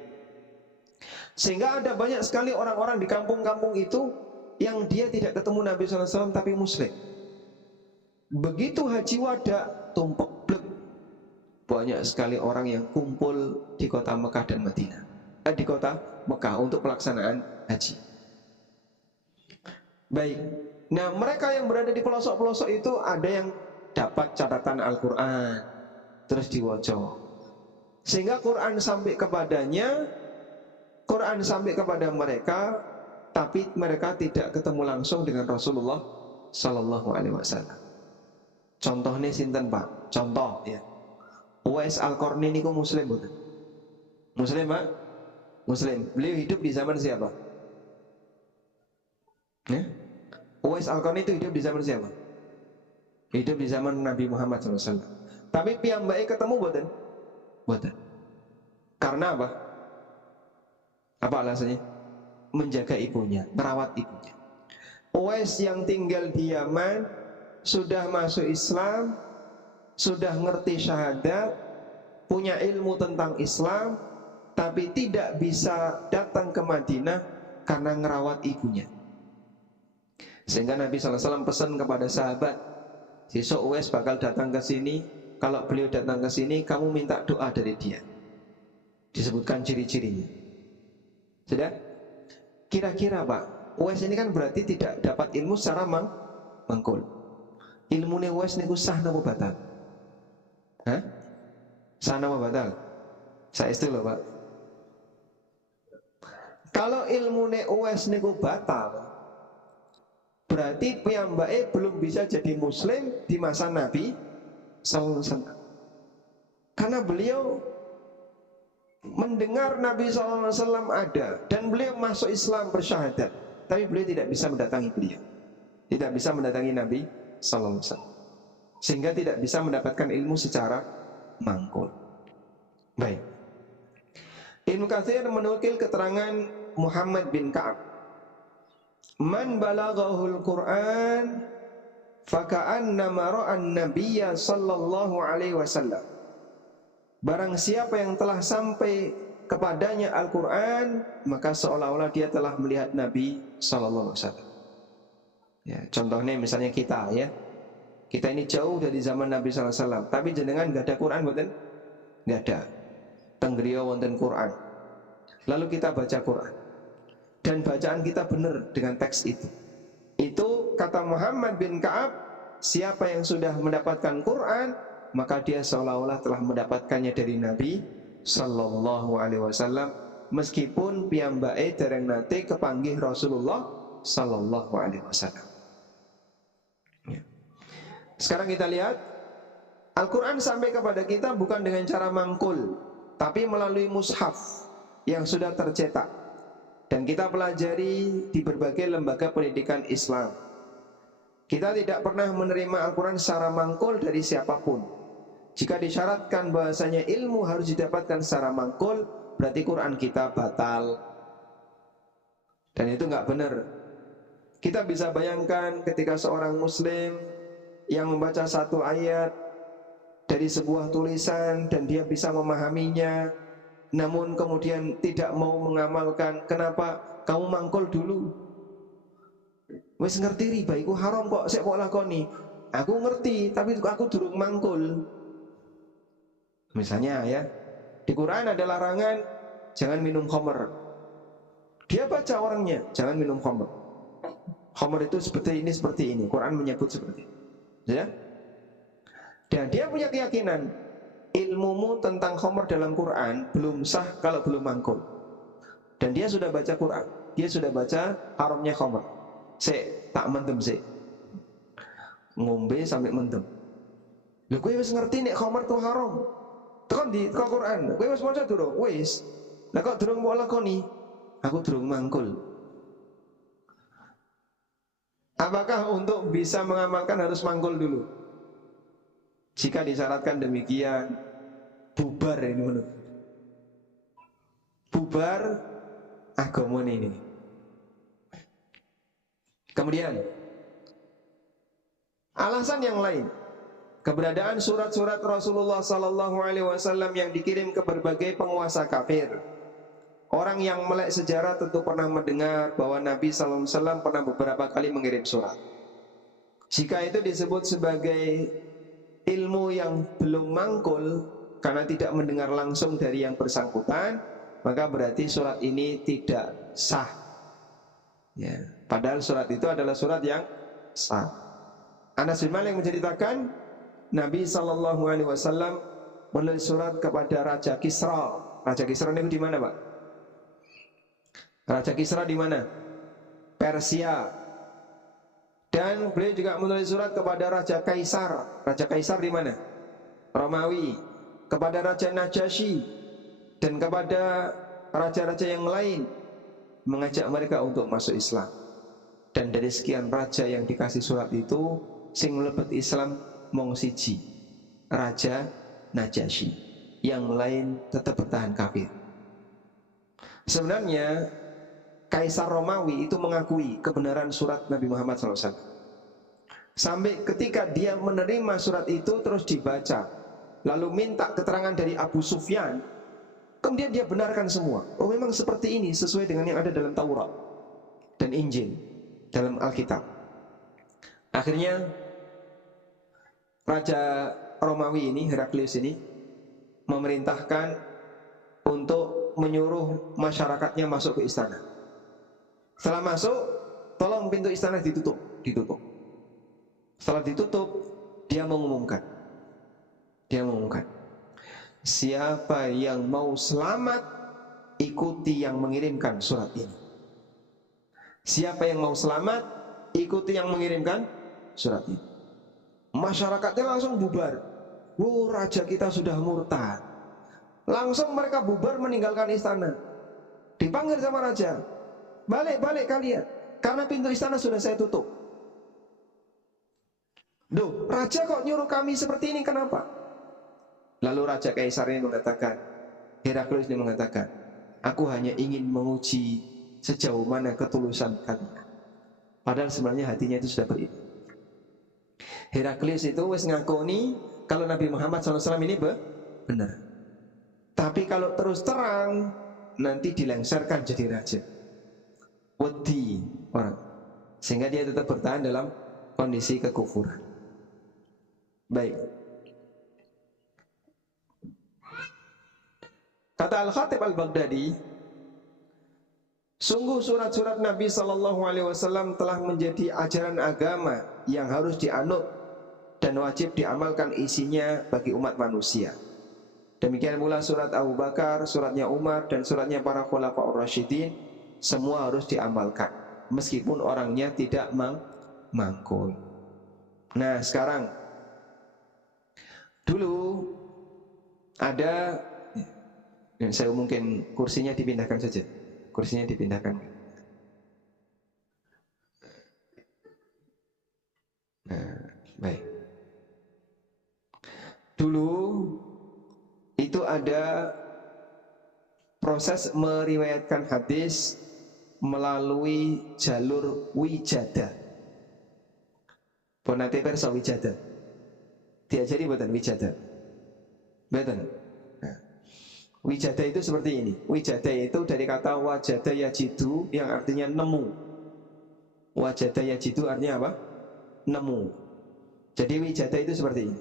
Sehingga ada banyak sekali orang-orang di kampung-kampung itu yang dia tidak ketemu Nabi SAW tapi Muslim. Begitu haji wada, tumpek blek, banyak sekali orang yang kumpul di kota Mekah dan Madinah, di kota Mekah untuk pelaksanaan haji. Baik. Nah, mereka yang berada di pelosok-pelosok itu ada yang dapat catatan Al-Quran terus diwoco, sehingga Quran sampai kepadanya, Quran sampai kepada mereka, tapi mereka tidak ketemu langsung dengan Rasulullah Sallallahu Alaihi Wasallam. Contohnya sinten, Pak? Contoh ya, Uwais Al-Qarni niku Muslim bukan? Muslim, Pak? Muslim. Beliau hidup di zaman siapa? Ya? Uwais Al-Qarni itu hidup di zaman siapa? Hidup di zaman Nabi Muhammad SAW. Tapi piyambake ketemu bukan? Bukan. Karena apa? Apa alasannya? Menjaga ibunya, merawat ibunya. Uwais yang tinggal di Yaman sudah masuk Islam, sudah ngerti syahadat, punya ilmu tentang Islam, tapi tidak bisa datang ke Madinah karena ngerawat ibunya. Sehingga Nabi SAW pesan kepada sahabat, besok Uwais bakal datang ke sini. Kalau beliau datang ke sini, kamu minta doa dari dia. Disebutkan ciri-cirinya. Sudah? Kira-kira Pak, Uwais ini kan berarti tidak dapat ilmu secara mangkul. Ilmu ne Uwais niku sah napa batal? Hah? Sah napa batal? Saya itu loh, Pak. Kalau ilmu ne Uwais niku batal, berarti piyambake belum bisa jadi Muslim di masa Nabi sallallahu alaihi wasallam. Karena beliau mendengar Nabi SAW ada dan beliau masuk Islam bersyahadat, tapi beliau tidak bisa mendatangi beliau, tidak bisa mendatangi Nabi SAW, sehingga tidak bisa mendapatkan ilmu secara mangkul. Baik. Ibnu Katsir menukil keterangan Muhammad bin Ka'ab, man balaghahul Qur'an faka'annama ra'an nabiyya sallallahu alaihi wasallam. Barang siapa yang telah sampai kepadanya Al-Qur'an, maka seolah-olah dia telah melihat Nabi sallallahu alaihi wasallam. Ya, contohnya misalnya kita ya. Kita ini jauh dari zaman Nabi sallallahu alaihi wasallam, tapi jenengan enggak ada Quran mboten? Enggak ada. Tenggriya wonten Quran. Lalu kita baca Quran. Dan bacaan kita benar dengan teks itu. Itu kata Muhammad bin Ka'ab, siapa yang sudah mendapatkan Quran, maka dia seolah-olah telah mendapatkannya dari Nabi sallallahu alaihi wasallam, meskipun piyambake dereng nate kepanggih Rasulullah sallallahu alaihi wasallam. Ya. Sekarang kita lihat Al-Quran sampai kepada kita bukan dengan cara mangkul, tapi melalui mushaf yang sudah tercetak dan kita pelajari di berbagai lembaga pendidikan Islam. Kita tidak pernah menerima Al-Quran secara mangkul dari siapapun. Jika disyaratkan bahasanya ilmu harus didapatkan secara mangkul, berarti Quran kita batal. Dan itu nggak benar. Kita bisa bayangkan ketika seorang muslim yang membaca satu ayat dari sebuah tulisan dan dia bisa memahaminya, namun kemudian tidak mau mengamalkan. Kenapa? Kamu mangkul dulu. Wes ngerti riba iku haram kok sik kok lakoni. Aku ngerti tapi aku durung mangkul. Misalnya ya, di Quran ada larangan jangan minum khamr. Dia baca orangnya, jangan minum khamr. Khamr itu seperti ini, Quran menyebut seperti itu. Ya? Dan dia punya keyakinan ilmumu tentang khamr dalam Quran belum sah kalau belum mangkul. Dan dia sudah baca Quran, dia sudah baca haramnya khamr. Tak mendem ngombe sampai mendem. Lho kowe wis ngerti nek khamr itu haram. Tekan di Quran, kowe wis maca durung? Wis. Lah kok durung mbok lakoni? Aku durung mangkul. Apakah untuk bisa mengamalkan harus mangkul dulu? Jika disyaratkan demikian, bubar ini menurut. Bubar agama ini. Kemudian alasan yang lain, keberadaan surat-surat Rasulullah sallallahu alaihi wasallam yang dikirim ke berbagai penguasa kafir. Orang yang melek sejarah tentu pernah mendengar bahwa Nabi sallallahu alaihi wasallam pernah beberapa kali mengirim surat. Jika itu disebut sebagai ilmu yang belum mangkul karena tidak mendengar langsung dari yang bersangkutan, maka berarti surat ini tidak sah. Ya, padahal surat itu adalah surat yang sah. Anas bin Malik menceritakan Nabi sallallahu alaihi wasallam menulis surat kepada Raja Kisra. Raja Kisra ini di mana, Pak? Raja Kisra di mana? Persia. Dan beliau juga menulis surat kepada Raja Kaisar. Raja Kaisar di mana? Romawi. Kepada Raja Najasyi dan kepada raja-raja yang lain, mengajak mereka untuk masuk Islam. Dan dari sekian raja yang dikasih surat itu, sing mlebet Islam mung siji, Raja Najasyi. Yang lain tetap bertahan kafir. Sebenarnya Kaisar Romawi itu mengakui kebenaran surat Nabi Muhammad SAW. Sampai ketika dia menerima surat itu terus dibaca, lalu minta keterangan dari Abu Sufyan, kemudian dia benarkan semua. Oh memang seperti ini sesuai dengan yang ada dalam Taurat dan Injil, dalam Alkitab. Akhirnya Raja Romawi ini, Heraklius ini, memerintahkan untuk menyuruh masyarakatnya masuk ke istana. Setelah masuk, tolong pintu istana ditutup. Setelah ditutup, dia mengumumkan, siapa yang mau selamat, ikuti yang mengirimkan surat ini. Siapa yang mau selamat, ikuti yang mengirimkan surat ini. Masyarakatnya langsung bubar. Oh, raja kita sudah murtad. Langsung mereka bubar meninggalkan istana. Dipanggil sama raja, balik kalian, karena pintu istana sudah saya tutup. Duh, raja kok nyuruh kami seperti ini, kenapa? Lalu Raja Kaisar ini mengatakan, Heraklius ini mengatakan, Aku hanya ingin menguji sejauh mana ketulusan kalian. Padahal sebenarnya hatinya itu sudah beriman. Heraklius itu wis ngakoni kalau Nabi Muhammad SAW ini benar. Tapi kalau terus terang nanti dilengsarkan jadi raja. Wedi orang. Sehingga dia tetap bertahan dalam kondisi kekufuran. Baik. Kata Al-Khatib Al-Baghdadi, sungguh surat-surat Nabi SAW telah menjadi ajaran agama yang harus dianut dan wajib diamalkan isinya bagi umat manusia. Demikian pula surat Abu Bakar, suratnya Umar, dan suratnya para Khulafaur Rasyidin, semua harus diamalkan meskipun orangnya tidak mangkul. Nah sekarang, dulu ada, saya mungkin kursinya dipindahkan saja. Kursinya dipindahkan. Nah, baik. Dulu itu ada proses meriwayatkan hadis melalui jalur wijada. Ponate perso wijada. Diajari buatan wijada. Buatan. Wijada itu seperti ini. Wijada itu dari kata wajada yajidu yang artinya nemu. Wajada yajidu artinya apa? Nemu. Jadi wijada itu seperti ini.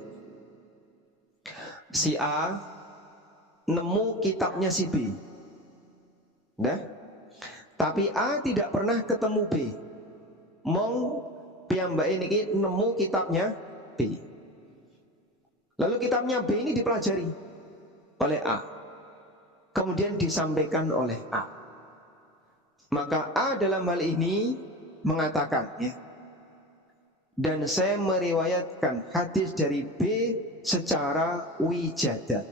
Si A nemu kitabnya si B. Nah, tapi A tidak pernah ketemu B. Mong piyambake niki nemu kitabnya B. Lalu kitabnya B ini dipelajari oleh A. Kemudian disampaikan oleh A. Maka A dalam hal ini mengatakan, ya, dan saya meriwayatkan hadis dari B secara wijada.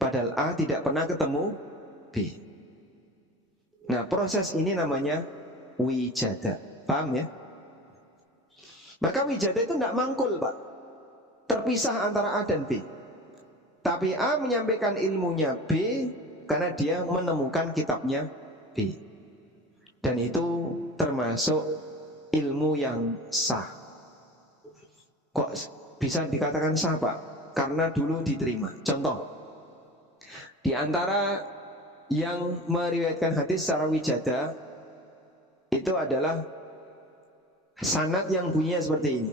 Padahal A tidak pernah ketemu B. Nah, proses ini namanya wijada. Paham ya? Maka wijada itu tidak mangkul, Pak. Terpisah antara A dan B. Tapi A menyampaikan ilmunya B karena dia menemukan kitabnya B. Dan itu termasuk ilmu yang sah. Kok bisa dikatakan sah, Pak? Karena dulu diterima. Contoh, di antara yang meriwayatkan hadis secara wijada itu adalah sanad yang bunyinya seperti ini.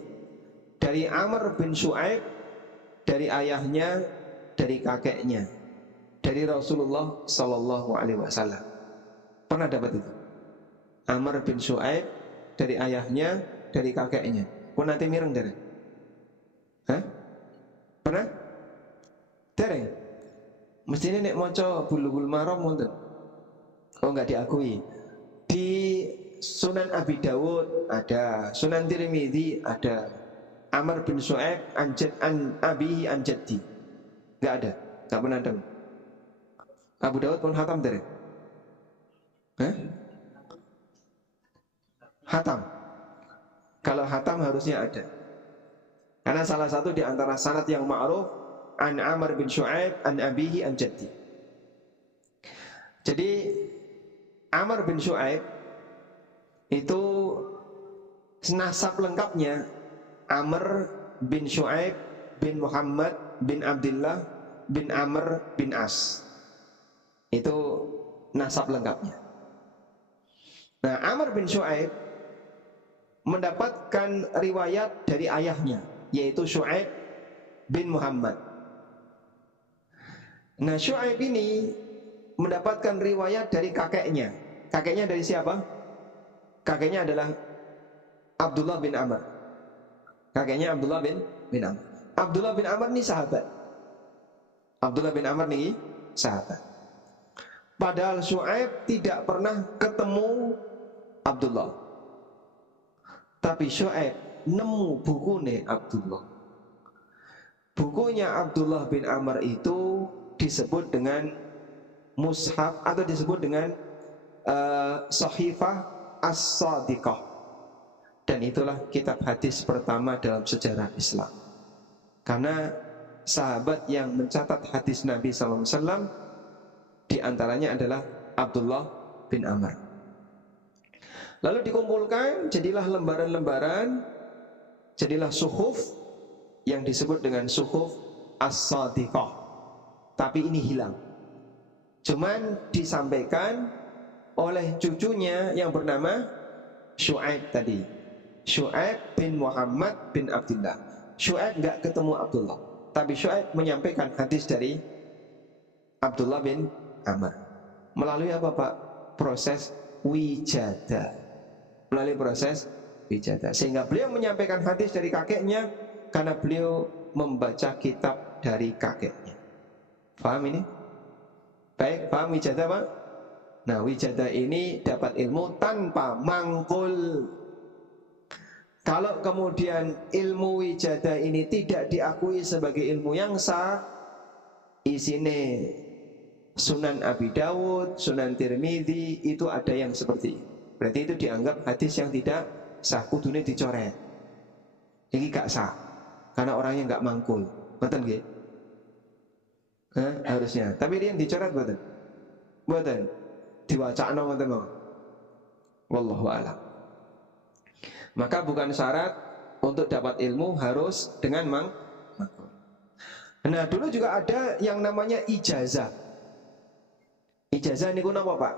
Dari Amr bin Shu'aib, dari ayahnya, dari kakeknya, dari Rasulullah Sallallahu Alaihi Wasallam. Pernah dapat itu? Amr bin Shu'aib dari ayahnya, dari kakeknya. Pun nanti mireng dari? Hah? Pernah? Dereng? Mestinya nek moco bulu-bulu marom wonten. Oh, enggak diakui. Di Sunan Abi Dawud ada, Sunan Tirmidzi ada. Amr bin Shu'aib an abihi an jaddi. Enggak ada, enggak pernah ada. Abu Dawud pun hatam dari. Hah? Hatam. Kalau hatam harusnya ada. Karena salah satu di antara sanad yang ma'ruf an Amr bin Shu'aib an abihi an jaddi. Jadi Amr bin Shu'aib itu nasab lengkapnya Amr bin Shu'aib bin Muhammad bin Abdullah bin Amr bin As. Itu nasab lengkapnya. Nah, Amr bin Shu'aib mendapatkan riwayat dari ayahnya, yaitu Shu'aib bin Muhammad. Nah, Shu'aib ini mendapatkan riwayat dari kakeknya. Kakeknya dari siapa? Kakeknya adalah Abdullah bin Amr. Kakeknya Abdullah bin Amr. Abdullah bin Amr ini sahabat. Abdullah bin Amr ini sahabat. Padahal Shu'aib tidak pernah ketemu Abdullah. Tapi Shu'aib nemu bukunya Abdullah. Bukunya Abdullah bin Amr itu disebut dengan mushaf atau disebut dengan Sahifah As-Sadiqah. Dan itulah kitab hadis pertama dalam sejarah Islam. Karena sahabat yang mencatat hadis Nabi SAW Di antaranya adalah Abdullah bin Amr. Lalu dikumpulkan, jadilah lembaran-lembaran, jadilah suhuf yang disebut dengan suhuf as-sadiqah. Tapi ini hilang. Cuman disampaikan oleh cucunya yang bernama Syu'aib tadi. Syu'aib bin Muhammad bin Abdullah. Syu'aib enggak ketemu Abdullah, tapi Syu'aib menyampaikan hadis dari Abdullah bin Amr. Melalui apa Pak? Proses wijada. Melalui proses wijada. Sehingga beliau menyampaikan hadis dari kakeknya karena beliau membaca kitab dari kakeknya. Paham ini? Baik, paham wijada Pak? Nah, wijada ini dapat ilmu tanpa mangkul. Kalau kemudian ilmu wijada ini tidak diakui sebagai ilmu yang sah, isine Sunan Abi Dawud, Sunan Tirmidzi, itu ada yang seperti ini. Berarti itu dianggap hadis yang tidak sah, kudune dicoret. Ini gak sah karena orangnya gak mangkul. Betul nggih? Harusnya. Tapi dia dicoret betul. Betul. Diwacana ngoten mawon. Wallahu a'lam. Maka bukan syarat untuk dapat ilmu harus dengan mangkul. Nah, dulu juga ada yang namanya ijazah. Ijazah ini apa Pak?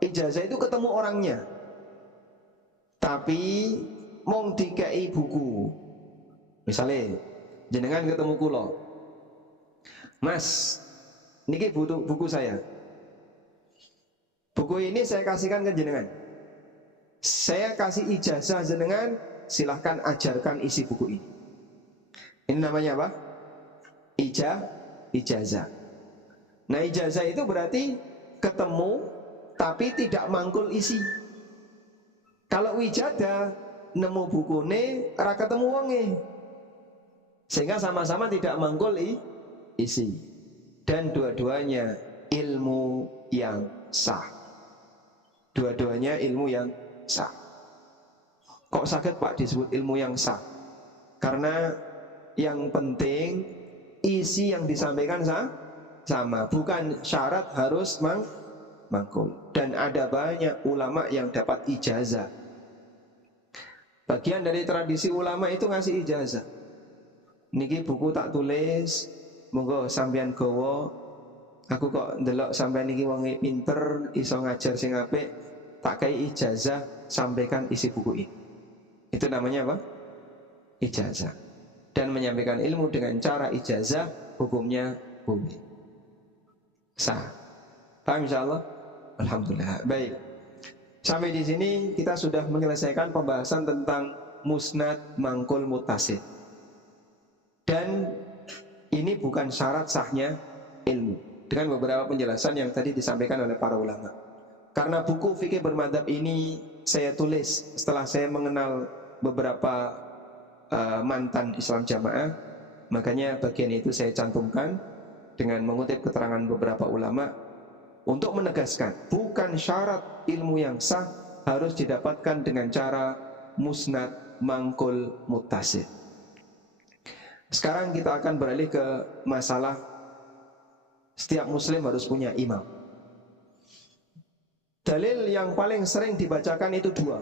Ijazah itu ketemu orangnya, tapi mong dikei buku. Misalnya jenengan ketemu kulo, Mas, niki butuh buku saya. Buku ini saya kasihkan ke jenengan. Saya kasih ijazah jenengan, silahkan ajarkan isi buku ini. Ini namanya apa? Ijazah. Nah, ijazah itu berarti ketemu tapi tidak mangkul isi. Kalau wijada nemu bukune ora ketemu wonge, sehingga sama-sama tidak mangkul isi. Dan dua-duanya ilmu yang sah. Dua-duanya ilmu yang sah. Kok sakit Pak disebut ilmu yang sah? Karena yang penting isi yang disampaikan sama, bukan syarat harus mangkul. Dan ada banyak ulama yang dapat ijazah. Bagian dari tradisi ulama itu ngasih ijazah. Niki buku tak tulis, monggo sampeyan gawa. Aku kok ndelok sampeyan niki wong pinter, iso ngajar sing apik, tak kai ijazah, sampaikan isi buku ini. Itu namanya apa? Ijazah. Dan menyampaikan ilmu dengan cara ijazah, hukumnya boleh, sah. Paham insyaallah? Alhamdulillah. Baik. Sampai di sini kita sudah menyelesaikan pembahasan tentang musnad, mangkul, mutasil. Dan ini bukan syarat sahnya ilmu, dengan beberapa penjelasan yang tadi disampaikan oleh para ulama. Karena buku fikih bermadzhab ini saya tulis setelah saya mengenal beberapa mantan Islam jamaah, makanya bagian itu saya cantumkan dengan mengutip keterangan beberapa ulama untuk menegaskan bukan syarat ilmu yang sah harus didapatkan dengan cara musnad, mangkul, muttasil. Sekarang kita akan beralih ke masalah setiap muslim harus punya imam. Dalil yang paling sering dibacakan itu dua.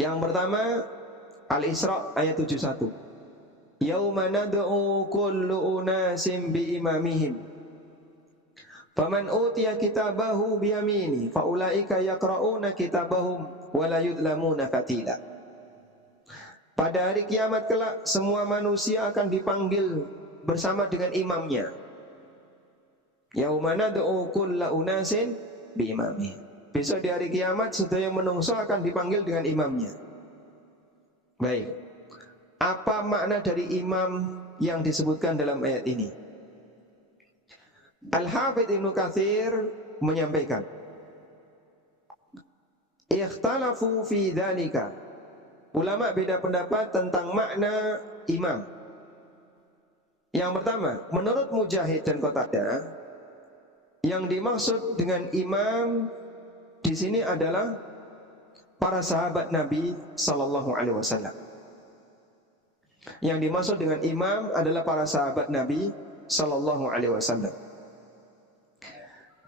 Yang pertama Al-Isra ayat 71. Yauma nad'u kullu unasim bi imamihim. Faman utiya kitabahu bi yamini fa ulaika yaqra'una kitabahum wa la yudlamuna fatila. Pada hari kiamat kelak semua manusia akan dipanggil bersama dengan imamnya. Yauma nad'u kullu unasin bi imamihim. Besok di hari kiamat sedaya menungso akan dipanggil dengan imamnya. Baik. Apa makna dari imam yang disebutkan dalam ayat ini? Al-Hafidz Ibnu Katsir menyampaikan, ikhtalafu fi dzalika. Ulama beda pendapat tentang makna imam. Yang pertama, menurut Mujahid dan Qatadah, yang dimaksud dengan imam di sini adalah para sahabat Nabi sallallahu alaihi wasallam. Yang dimaksud dengan imam adalah para sahabat Nabi sallallahu alaihi wasallam.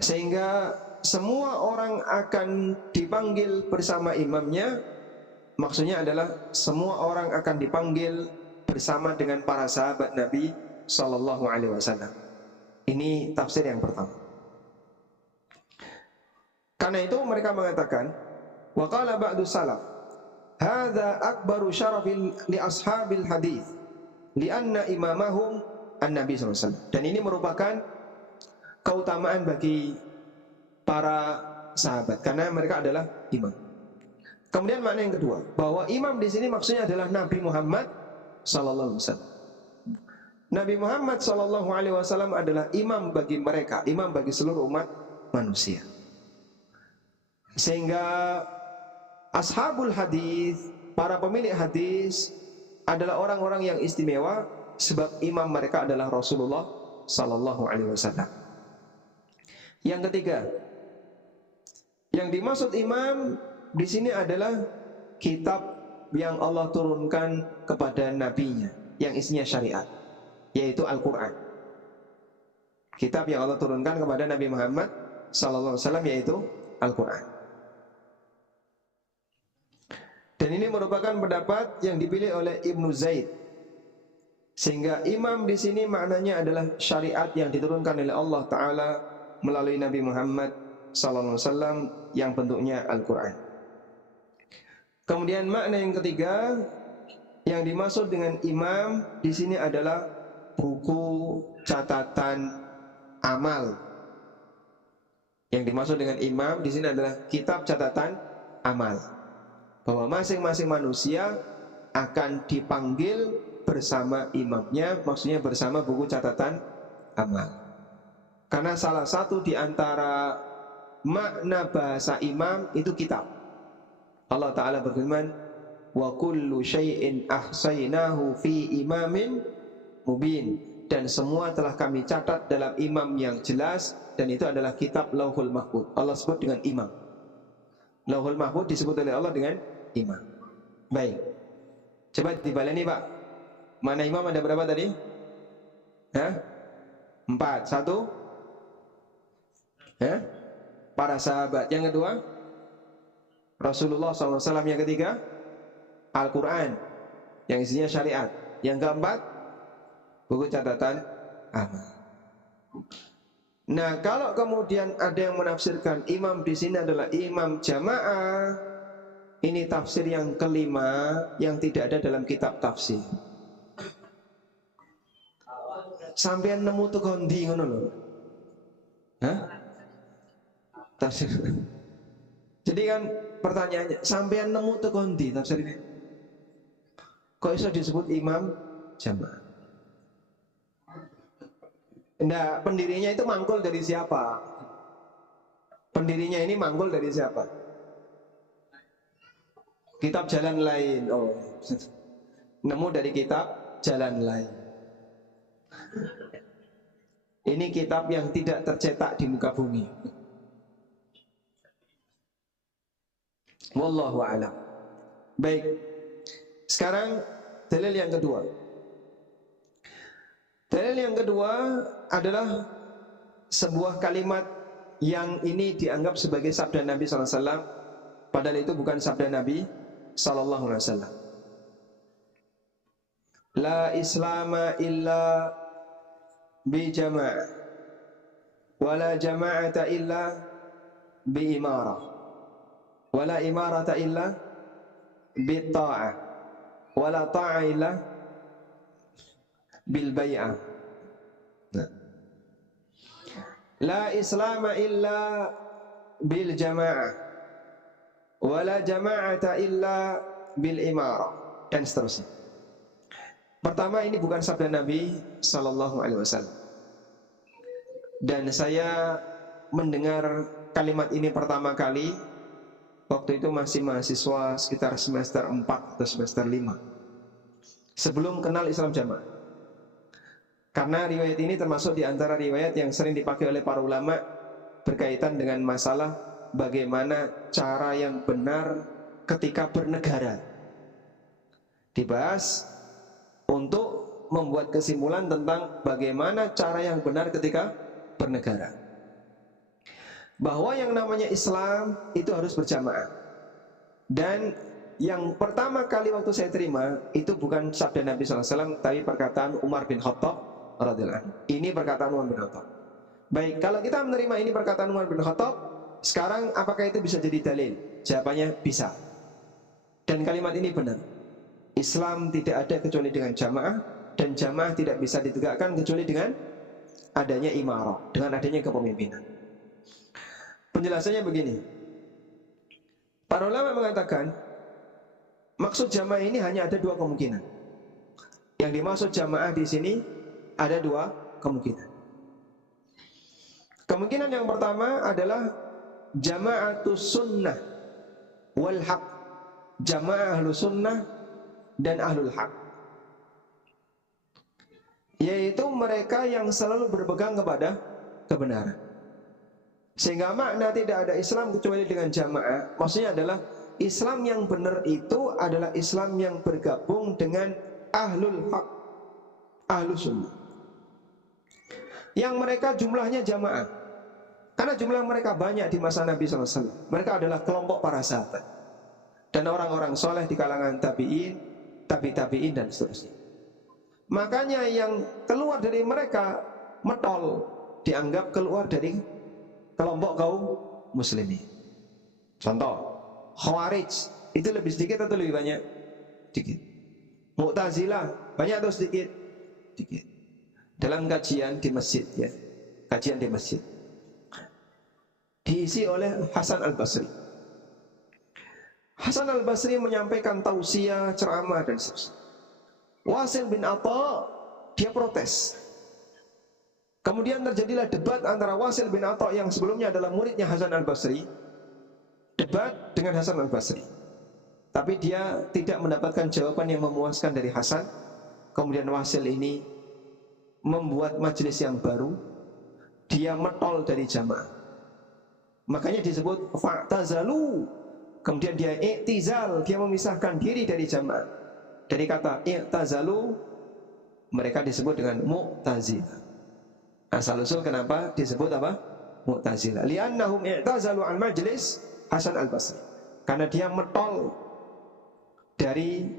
sehingga semua orang akan dipanggil bersama imamnya. Maksudnya adalah semua orang akan dipanggil bersama dengan para sahabat Nabi Sallallahu Alaihi Wasallam. Ini tafsir yang pertama. Karena itu mereka mengatakan, wa qala ba'du salaf, hadza akbaru syarafil li ashabil hadis, lianna imamahum an-nabi sallallahu alaihi wasallam. Dan ini merupakan keutamaan bagi para sahabat karena mereka adalah imam. Kemudian makna yang kedua, bahwa imam di sini maksudnya adalah Nabi Muhammad sallallahu alaihi wasallam. Nabi Muhammad sallallahu alaihi wasallam adalah imam bagi mereka, imam bagi seluruh umat manusia. Sehingga ashabul hadis, para pemilik hadis adalah orang-orang yang istimewa sebab imam mereka adalah Rasulullah sallallahu alaihi wasallam. Yang ketiga, yang dimaksud imam di sini adalah kitab yang Allah turunkan kepada nabinya yang isinya syariat, yaitu Al-Quran. Kitab yang Allah turunkan kepada Nabi Muhammad sallallahu alaihi wasallam yaitu Al-Quran. Dan ini merupakan pendapat yang dipilih oleh Ibnu Zaid. Sehingga imam di sini maknanya adalah syariat yang diturunkan oleh Allah Ta'ala melalui Nabi Muhammad sallallahu alaihi wasallam yang bentuknya Al-Quran. Kemudian makna yang ketiga yang dimaksud dengan imam di sini adalah buku catatan amal. Yang dimaksud dengan imam di sini adalah kitab catatan amal. Bahwa masing-masing manusia akan dipanggil bersama imamnya, maksudnya bersama buku catatan amal. Karena salah satu di antara makna bahasa imam itu kitab. Allah Ta'ala berfirman, wa kullu syai'in ahsaynahu fi imamin mubin. Dan semua telah kami catat dalam imam yang jelas, dan itu adalah kitab Lauhul Mahfuz. Allah sebut dengan imam. Lauhul Mahfuz disebut oleh Allah dengan imam. Baik, coba dibaleni Pak, mana imam ada berapa tadi? Hah? 4. 1 para sahabat. Yang kedua Rasulullah SAW. Yang ketiga Al-Quran yang isinya syariat. Yang keempat buku catatan amal. Nah, kalau kemudian ada yang menafsirkan imam di sini adalah imam jamaah, ini tafsir yang kelima yang tidak ada dalam kitab tafsir. Sampean nemu tuh kondi ngono lho. Hah? Tafsir. Jadi kan pertanyaannya, sampean nemu tuh kondi tafsir ini? Kok bisa disebut imam jamaah? Nah, pendirinya itu mangkul dari siapa? Pendirinya ini mangkul dari siapa? Kitab Jalan Lain. Oh, nemu dari kitab Jalan Lain. Ini kitab yang tidak tercetak di muka bumi. Wallahu a'lam. Baik. Sekarang dalil yang kedua. Dalil yang kedua adalah sebuah kalimat yang ini dianggap sebagai sabda Nabi SAW, padahal itu bukan sabda Nabi SAW. La islama illa bi jama'ah, wala jama'ata illa bi imarah, wala imarata illa bi ta'ah, wala ta'ah illa bil bay'ah. La islama illa bil jama'ah, wala jama'ata illa bil imarah, dan seterusnya. Pertama, ini bukan sabda Nabi Sallallahu Alaihi Wasallam. Dan saya mendengar kalimat ini pertama kali waktu itu masih mahasiswa sekitar semester 4 atau semester 5, sebelum kenal Islam Jamaah. Karena riwayat ini termasuk di antara riwayat yang sering dipakai oleh para ulama berkaitan dengan masalah bagaimana cara yang benar ketika bernegara. Dibahas untuk membuat kesimpulan tentang bagaimana cara yang benar ketika bernegara. bahwa yang namanya Islam itu harus berjamaah. Dan yang pertama kali waktu saya terima itu bukan sabda Nabi SAW, tapi perkataan Umar bin Khattab radhiyallahu anhu. Ini perkataan Umar bin Khattab. Baik, kalau kita menerima ini perkataan Umar bin Khattab, sekarang apakah itu bisa jadi dalil? Jawabannya bisa. Dan kalimat ini benar. Islam tidak ada kecuali dengan jamaah, dan jamaah tidak bisa ditegakkan kecuali dengan adanya imarah, dengan adanya kepemimpinan. Penjelasannya begini. Para ulama mengatakan maksud jamaah ini hanya ada dua kemungkinan. Yang dimaksud jamaah di sini ada dua kemungkinan. Kemungkinan yang pertama adalah jama'atus sunnah wal haq, jamaah ahlu sunnah dan ahlul haq, yaitu mereka yang selalu berpegang kepada kebenaran. Sehingga makna tidak ada Islam kecuali dengan jamaah, maksudnya adalah Islam yang benar itu adalah Islam yang bergabung dengan ahlul haq, ahlu sunnah, yang mereka jumlahnya jamaah. Karena jumlah mereka banyak di masa Nabi SAW. Mereka adalah kelompok para sahabat dan orang-orang soleh di kalangan tabi'in, tabi'in dan seterusnya. Makanya yang keluar dari mereka metol, dianggap keluar dari kelompok kaum muslimin. Contoh, Khawarij itu lebih sedikit atau lebih banyak? Sedikit. Mu'tazilah banyak atau sedikit? Sedikit. Dalam kajian di masjid, ya, kajian di masjid diisi oleh Hasan al-Basri. Hasan al-Basri menyampaikan tausiah, ceramah dan seterusnya. Wasil bin Atha dia protes. Kemudian terjadilah debat antara Wasil bin Atha yang sebelumnya adalah muridnya Hasan al-Basri, debat dengan Hasan al-Basri. Tapi dia tidak mendapatkan jawaban yang memuaskan dari Hasan. Kemudian Wasil ini membuat majelis yang baru, dia metol dari jamaah. Makanya disebut fa'tazalu. Kemudian dia i'tizal, dia memisahkan diri dari jamaah. Dari kata i'tazalu, mereka disebut dengan Mu'tazilah. Asal usul kenapa disebut apa? Mu'tazilah. Li'annahum i'tazalu an majlis Hasan al-Basri. Karena dia metol dari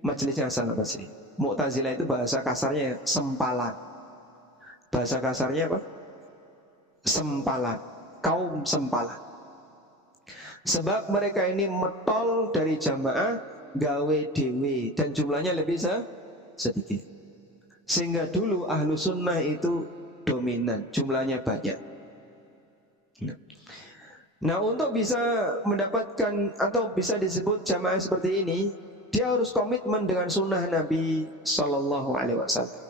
majelisnya Hasan al-Basri. Mu'tazilah itu bahasa kasarnya sempalan. Bahasa kasarnya apa? Sempalan, kaum sempalan. Sebab mereka ini metol dari jamaah, gawe dewe, dan jumlahnya lebih sedikit. Sehingga dulu ahlu sunnah itu dominan, jumlahnya banyak. Nah, untuk bisa mendapatkan atau bisa disebut jamaah seperti ini, dia harus komitmen dengan sunnah Nabi Sallallahu Alaihi Wasallam.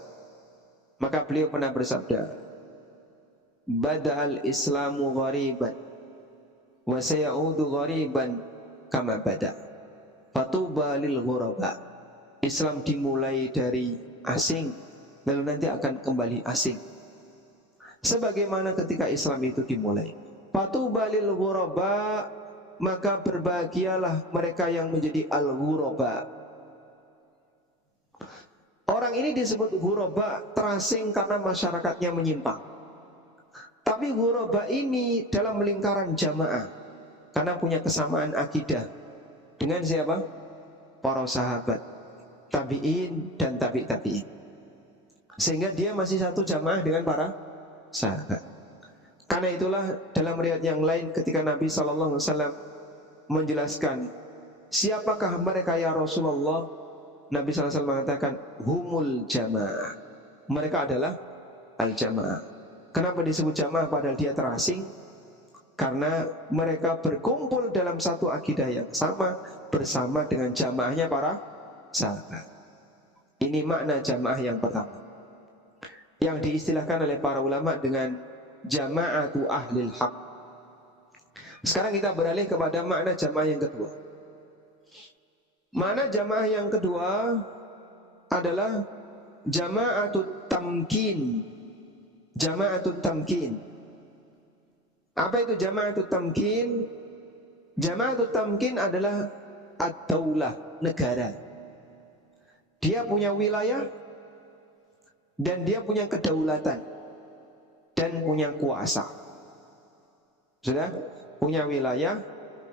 Maka beliau pernah bersabda, Bada'al Islamu ghariban wa sayaudu ghariban kama bada. Fatuba lil ghuraba. Islam dimulai dari asing, lalu nanti akan kembali asing. Sebagaimana ketika Islam itu dimulai. Fatuba lil ghuraba, maka berbahagialah mereka yang menjadi al-ghuraba. Orang ini disebut ghuraba, terasing karena masyarakatnya menyimpang. Tapi ghuraba ini dalam lingkaran jamaah, karena punya kesamaan akidah dengan siapa? Para sahabat, tabi'in dan tabi'in. Sehingga dia masih satu jamaah dengan para sahabat. Karena itulah dalam riwayat yang lain ketika Nabi SAW menjelaskan siapakah mereka ya Rasulullah, Nabi SAW mengatakan humul jamaah, mereka adalah al-jamaah. Kenapa disebut jamaah padahal dia terasing? Karena mereka berkumpul dalam satu akidah yang sama bersama dengan jamaahnya para sahabat. Ini makna jamaah yang pertama, yang diistilahkan oleh para ulama dengan jama'atu ahlil haq. Sekarang kita beralih kepada makna jamaah yang kedua. Makna jamaah yang kedua adalah jama'atut tamkin. Jama'atut tamkin. Apa itu jama'atut tamkin? Jama'atut tamkin adalah ad-daulah, negara. Dia punya wilayah dan dia punya kedaulatan dan punya kuasa. Sudah punya wilayah,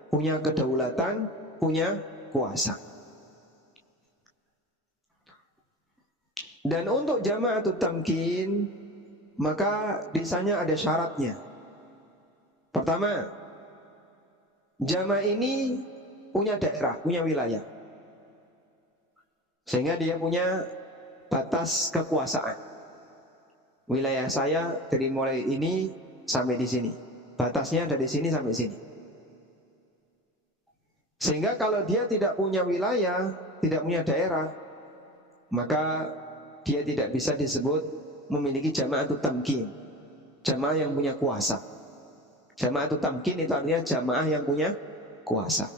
punya kedaulatan, punya kuasa. Dan untuk jama'atut tamkin, maka di sana ada syaratnya. Pertama, jamaah ini punya daerah, punya wilayah, sehingga dia punya batas kekuasaan. Wilayah saya dari mulai ini sampai di sini, batasnya dari sini sampai sini. Sehingga kalau dia tidak punya wilayah, tidak punya daerah, maka dia tidak bisa disebut memiliki jama'atut tamkin, jamaah yang punya kuasa. Jama'atut tamkin itu artinya jamaah yang punya kuasa.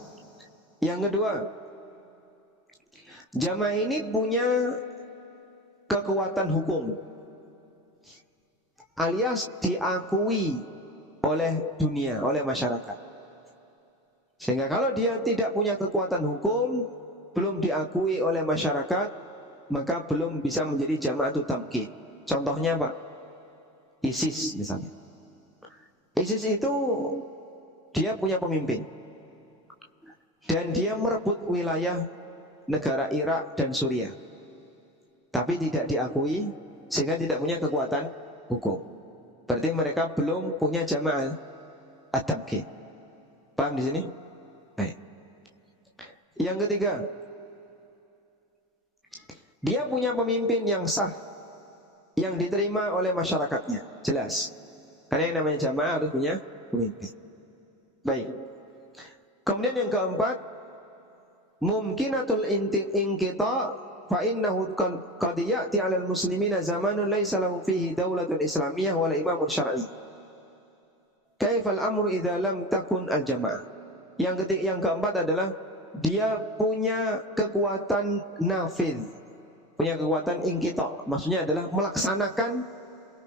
Yang kedua, jamaah ini punya kekuatan hukum, alias diakui oleh dunia, oleh masyarakat. Sehingga kalau dia tidak punya kekuatan hukum, belum diakui oleh masyarakat, maka belum bisa menjadi jama'atut tamkin. Contohnya apa? ISIS misalnya. ISIS itu dia punya pemimpin, dan dia merebut wilayah negara Irak dan Suriah, tapi tidak diakui, sehingga tidak punya kekuatan hukum. Berarti mereka belum punya jamaah at-tamkin. Paham di sini? Baik. Yang ketiga, dia punya pemimpin yang sah, yang diterima oleh masyarakatnya. Jelas, karena yang namanya jamaah harus punya pemimpin. Baik. Kemudian yang keempat, mumkinatul inqita fa innahu qad ya'ti 'alal muslimina zamanun laisa lahu fihi daulatun islamiyyah wala imamun syar'i. Kaifal amru idza lam takun al jamaah. Yang keempat adalah dia punya kekuatan nafidh, punya kekuatan inqita, maksudnya adalah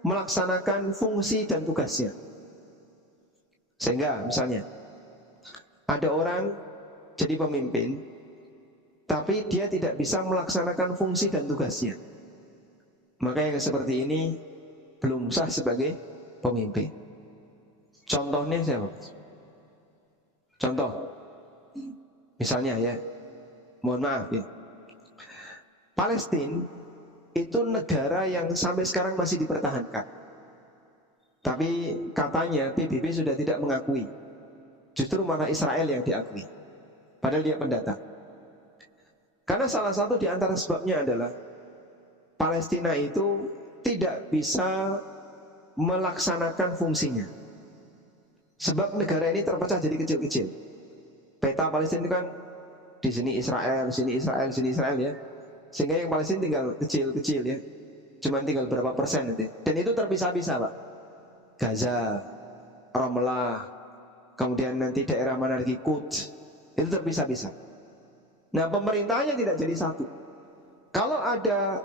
melaksanakan fungsi dan tugasnya. Sehingga misalnya ada orang jadi pemimpin, tapi dia tidak bisa melaksanakan fungsi dan tugasnya, maka yang seperti ini belum sah sebagai pemimpin. Contohnya siapa? Contoh, misalnya ya, mohon maaf ya, Palestina itu negara yang sampai sekarang masih dipertahankan, tapi katanya PBB sudah tidak mengakui. Justru malah Israel yang diakui, padahal dia pendatang. Karena salah satu di antara sebabnya adalah Palestina itu tidak bisa melaksanakan fungsinya. Sebab negara ini terpecah jadi kecil-kecil. Peta Palestina itu kan di sini Israel, sini Israel, sini Israel ya. Sehingga yang Palestina tinggal kecil-kecil ya, cuman tinggal berapa persen itu. Dan itu terpisah-pisah Pak. Gaza, Ramallah, kemudian nanti daerah mana lagi, Quds, itu terpisah-pisah. Nah pemerintahnya tidak jadi satu. Kalau ada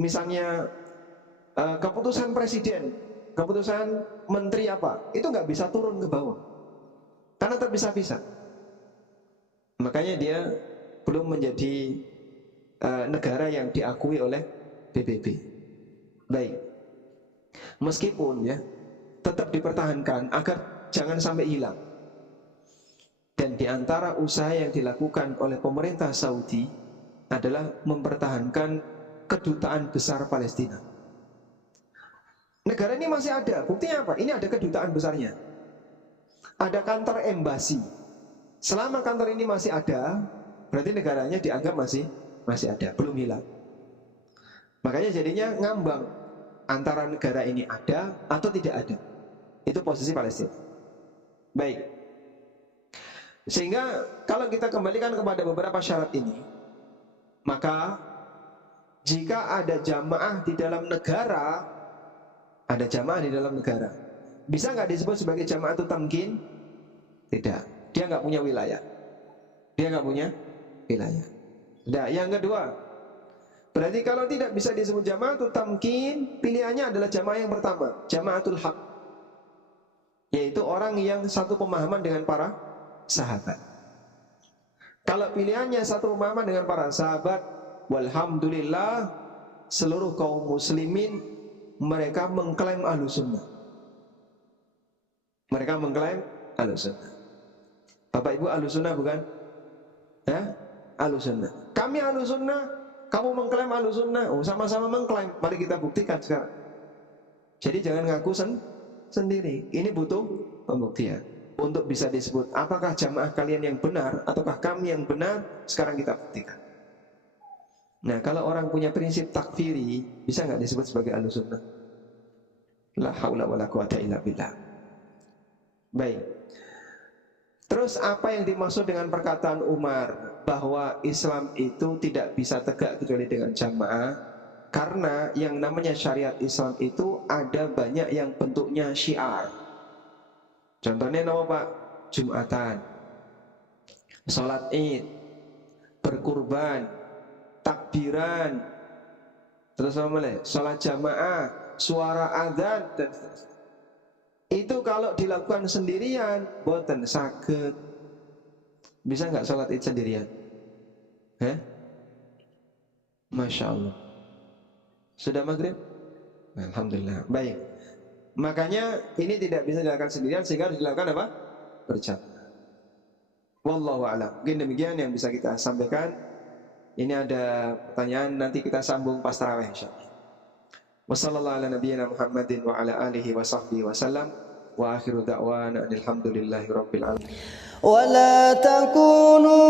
misalnya keputusan presiden, keputusan menteri apa, itu nggak bisa turun ke bawah karena terpisah-pisah. Makanya dia belum menjadi negara yang diakui oleh PBB. Baik, meskipun ya tetap dipertahankan agar jangan sampai hilang. Dan di antara usaha yang dilakukan oleh pemerintah Saudi adalah mempertahankan kedutaan besar Palestina. Negara ini masih ada, buktinya apa? Ini ada kedutaan besarnya, ada kantor embasi. Selama kantor ini masih ada, berarti negaranya dianggap masih ada, belum hilang. Makanya jadinya ngambang antara negara ini ada atau tidak ada. Itu posisi Palestina. Baik. Sehingga kalau kita kembalikan kepada beberapa syarat ini, maka jika ada jamaah di dalam negara, bisa nggak disebut sebagai jama'atut tamkin? Tidak, dia nggak punya wilayah. Nah, yang kedua, berarti kalau tidak bisa disebut jama'atut tamkin, pilihannya adalah jamaah yang pertama, jama'atul haq, yaitu orang yang satu pemahaman dengan para sahabat. Kalau pilihannya satu pemahaman dengan para sahabat, walhamdulillah, seluruh kaum muslimin mereka mengklaim ahlu sunnah. Mereka mengklaim Ahlussunnah. Bapak Ibu Ahlussunnah bukan? Ya? Ahlussunnah. Kami Ahlussunnah, kamu mengklaim Ahlussunnah. Oh, sama-sama mengklaim. Mari kita buktikan sekarang. Jadi jangan ngaku sendiri. Ini butuh pembuktian untuk bisa disebut apakah jamaah kalian yang benar ataukah kami yang benar. Sekarang kita buktikan. Nah, kalau orang punya prinsip takfiri, bisa nggak disebut sebagai Ahlussunnah? La haula wala quwata illa billah. Baik. Terus apa yang dimaksud dengan perkataan Umar bahwa Islam itu tidak bisa tegak kecuali dengan jamaah? Karena yang namanya syariat Islam itu ada banyak yang bentuknya syiar. Contohnya nama Pak? Jumatan, sholat id, berkurban, takbiran, terus apa lagi? Sholat jamaah, suara adzan dan seterusnya. Itu kalau dilakukan sendirian, boten saged. Bisa nggak sholat id sendirian? Masya Allah. Sudah maghrib? Alhamdulillah. Baik. Makanya ini tidak bisa dilakukan sendirian, sehingga harus dilakukan apa? Berjamaah. Wallahu a'lam. Mungkin demikian yang bisa kita sampaikan. Ini ada pertanyaan, nanti kita sambung pas tarawih insyaallah. Wassallallahu ala nabiyyina Muhammadin wa ala alihi wa sahbihi wa sallam. Wa akhiru da'wana alhamdulillahi rabbil alamin. ولا تكونوا